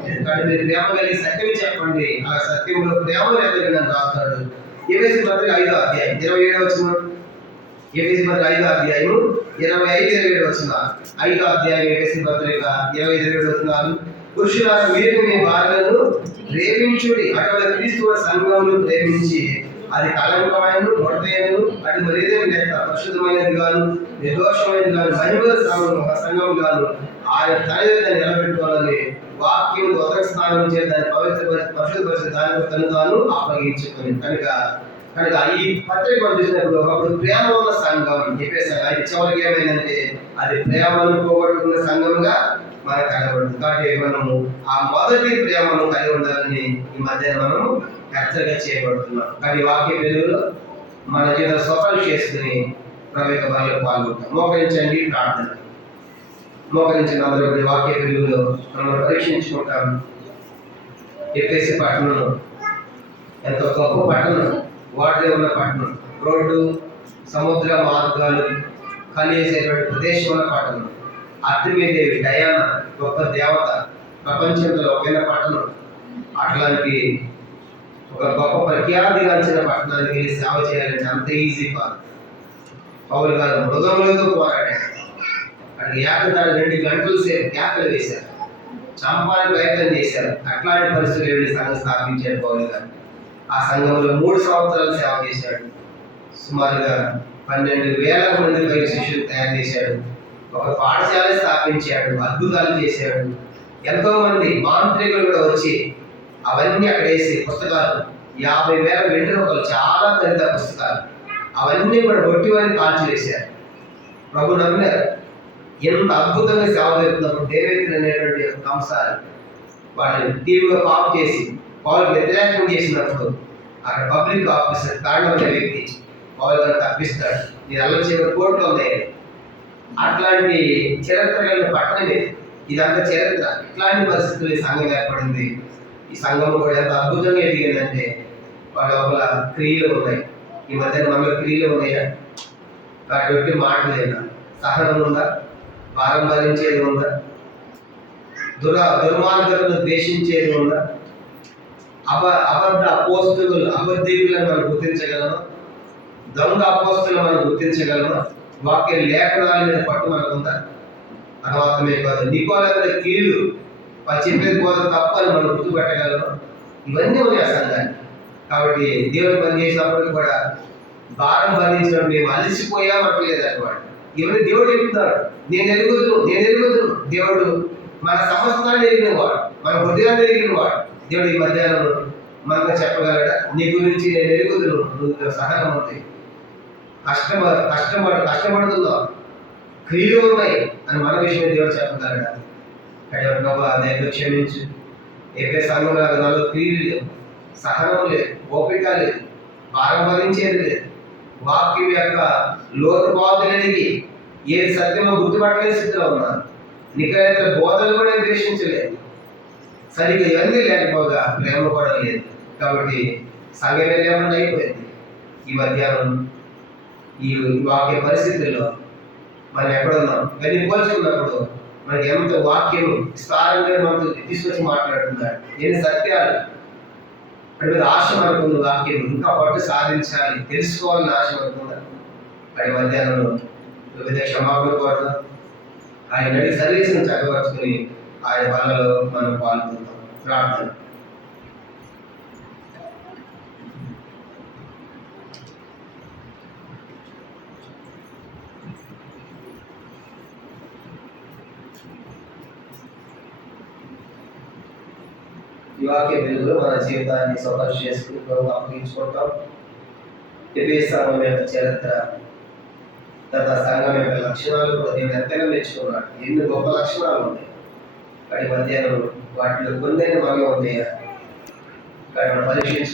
ఎందుకంటే మీరు ప్రేమ కలిగి సత్యం చెప్పండి, ఆ సత్యంలో ప్రేమను ఎదగలని రాస్తాడు. ఎఫెసీ పత్రిక 5వ అధ్యాయం 27వ వచనం. ఎఫెసీ పత్రిక 5వ అధ్యాయం 25-27 వచనాలు. 5వ అధ్యాయం ఎఫెసీ పత్రిక 25-27 వచనాలు. పురుషులారా మీరు మీ భార్యలను ప్రేమించుడి, అటువంటి క్రీస్తు సంఘమును ప్రేమించి అది కళంకమైన మొడతైనను అటు మరేదేమి లేక పరిశుద్ధమైనది గాను నిర్దోషమైనది గాను మహిమ సంఘం గాను ఆయన తన నిలబెట్టుకోవాలని వాక్యం ఉదక స్నానం చేసి దాన్ని పరిశుద్ధపరిచి దాని తను తాను అప్పగించుకొని కనుక ఈ పత్రిక మనం చూసినప్పుడు అప్పుడు ప్రేమ ఉన్న సంఘం చెప్పేసి అది చివరికి ఏమైందంటే అది ప్రేమను పోగొట్టుకున్న సంఘంగా మనకు కనబడుతుంది. కాబట్టి మనము ఆ మొదటి ప్రేమను కలిగి ఉండాలని ఈ మధ్య మనము హెచ్చరిక చేయబడుతున్నాం. కానీ వాక్య వెలుగులో మన జీవితం సఫలం చేసుకుని ప్రవేక బలిలో పాల్గొంటాం. మోకరించండి, ప్రార్థన మోకరించిన అందరూ వాక్య వెలుగులో మనం పరీక్షించుకుంటాం. ఎఫెసీ పట్టణం ఎంతో గొప్ప పట్టణం, వాటిలో ఉన్న పట్టణం, రోడ్డు సముద్ర మార్గాలు కలిసేటువంటి ప్రదేశం ఉన్న పట్టణం. అర్ధమీదేవి డయానా గొప్ప దేవత, ప్రపంచంలో ఒకైన పట్టణం. అట్లాంటి ఒక గొప్ప ప్రఖ్యాతిగాంచిన పట్టణానికి వెళ్ళి సేవ చేయాలంటే అంత ఈజీ కాదు. పౌలు గారు మృగములతో పోరాడారు. అక్కడికి ఏకదాని 2 గంటల సేపు కేకలు వేశారు, చంపాలని ప్రయత్నం చేశారు. అట్లాంటి పరిస్థితులు వెళ్ళి సంఘం స్థాపించాడు పౌలు గారు. ఆ సంఘంలో 3 సంవత్సరాలు సేవ చేశాడు. సుమారుగా 12,000 మంది పై శిష్యులు తయారు చేశాడు. ఒక పాఠశాల స్థాపించాడు, అద్భుతాలు చేశాడు. ఎంతో మంది మాంత్రికులు కూడా వచ్చి అవన్నీ అక్కడ వేసి పుస్తకాలు 50,000 వెండి రూపాయలు, చాలా పెద్ద పుస్తకాలు, అవన్నీ కూడా ఒట్టివని కాల్చివేశారు. ప్రభు నమ్మారు. ఎంత అద్భుతంగా సేవ జరుగుతున్నప్పుడు దేవేంద్ర అనేటువంటి అంశాలు వాళ్ళని టీవీగా పాప్ చేసి పౌరులకు వ్యతిరేకం చేసినప్పుడు అక్కడ పబ్లిక్ ఆఫీసర్ కారణం అనే వ్యక్తి పౌరు గారు తప్పిస్తాడు. ఇది అల్లచేవరి కోర్టులో ఉంది. అట్లాంటి చరిత్ర కలిగిన పట్టణం ఇదంతా చరిత్ర. ఇట్లాంటి పరిస్థితులు ఈ సంఘం ఏర్పడింది. ఈ సంఘం కూడా ఎంత అద్భుతంగా ఎదిగిందంటే వాళ్ళ లోపల క్రియలు ఉన్నాయి. ఈ మధ్యన మనలో క్రియలు ఉన్నాయా? కాబట్టి మాటలు లేదా? సహనం ఉందా? భారం భరించేది ఉందా? దుర్మార్గతను ద్వేషించేది ఉందా? అబద్ధ అపోస్తులు అబద్ధీయులను మనం గుర్తించగలమా? దొంగ అపోస్తులు మనం గుర్తించగలమా? వాక్య లేఖనాల మీద పట్టు మనకు ఉందా? అది మాత్రమే కాదు, నికోలైన కీళ్ళు వాళ్ళు చెప్పేది పోతే తప్పని మనం గుర్తుపెట్టగలమా? ఇవన్నీ ఉన్నాయి ఆ సంఘాన్ని. కాబట్టి దేవుడు పని చేసినప్పుడు కూడా భారం భరించడం మేము అలసిపోయామంటలేదు అన్నమాట. ఇవన్నీ దేవుడు చెప్తున్నాడు. నేను ఎరుగుదును. దేవుడు మన సమస్తాన్ని ఎరిగిన వాడు, మన హృదయాన్ని ఎరిగిన వాడు. దేవుడు ఈ మధ్యాహ్నం మనకు చెప్పగలడా? నీ గురించి నేను ఎరుగుదును, నువ్వు సహనం ఉంది, కష్టపడుతున్నావు, క్రియలు ఉన్నాయి అని మన విషయం దేవుడు చెప్పగలడా? దేవుడు క్షమించు. ఏ సంఘంలో 4 క్రియలు లేవు, సహనం లేదు, ఓపిక లేదు, భారం భరించేది లేదు, వాక్యం యొక్క లోతుపాతులకి ఏది సత్యమో గుర్తుపట్టలే స్థితిలో ఉన్నారు. నికరేతర బోధలు కూడా ద్వేషించలేదు. సరిగ్గా ఇవన్నీ లేకపోగా ప్రేమ కూడా లేదు. కాబట్టి సంఘమే లేకుండా అయిపోయింది. ఈ మధ్యాహ్నం ఈ వాక్య పరిస్థితుల్లో మనం ఎక్కడున్నాం ఇవన్నీ పోల్చుకున్నప్పుడు మనకి ఎంత వాక్యం విస్తారంగా మనతో తీసుకొచ్చి మాట్లాడుతున్నాడు. ఎన్ని సత్యాలు అంటే ఆశ అనుకుంది. వాక్యం ఇంకా పట్టు సాధించాలి, తెలుసుకోవాలని ఆశ అనుకుందా? అది మధ్యాహ్నంలో వివిధ క్షమాపణ కోరడం, ఆయన నడి సర్వీస్ను చక్కబరుచుకుని ఆయన పనులలో మనం పాల్గొంటాం. ప్రార్థన. ఈ వాక్య వెలుగులో మన జీవితాన్ని సఫలం చేసుకుని ప్రభు అప్పగించుకుంటాం. ఎఫెసీ సంఘం యొక్క చరిత్ర, తన సంఘం యొక్క లక్షణాలు కూడా దేవుడు ఎంతగా మెచ్చుకున్నాడు. ఎన్ని గొప్ప లక్షణాలు ఉన్నాయి. కానీ మధ్యాహ్నం వాటిలో కొన్ని మనలో ఉన్నాయా? కానీ మనం పరీక్షించు.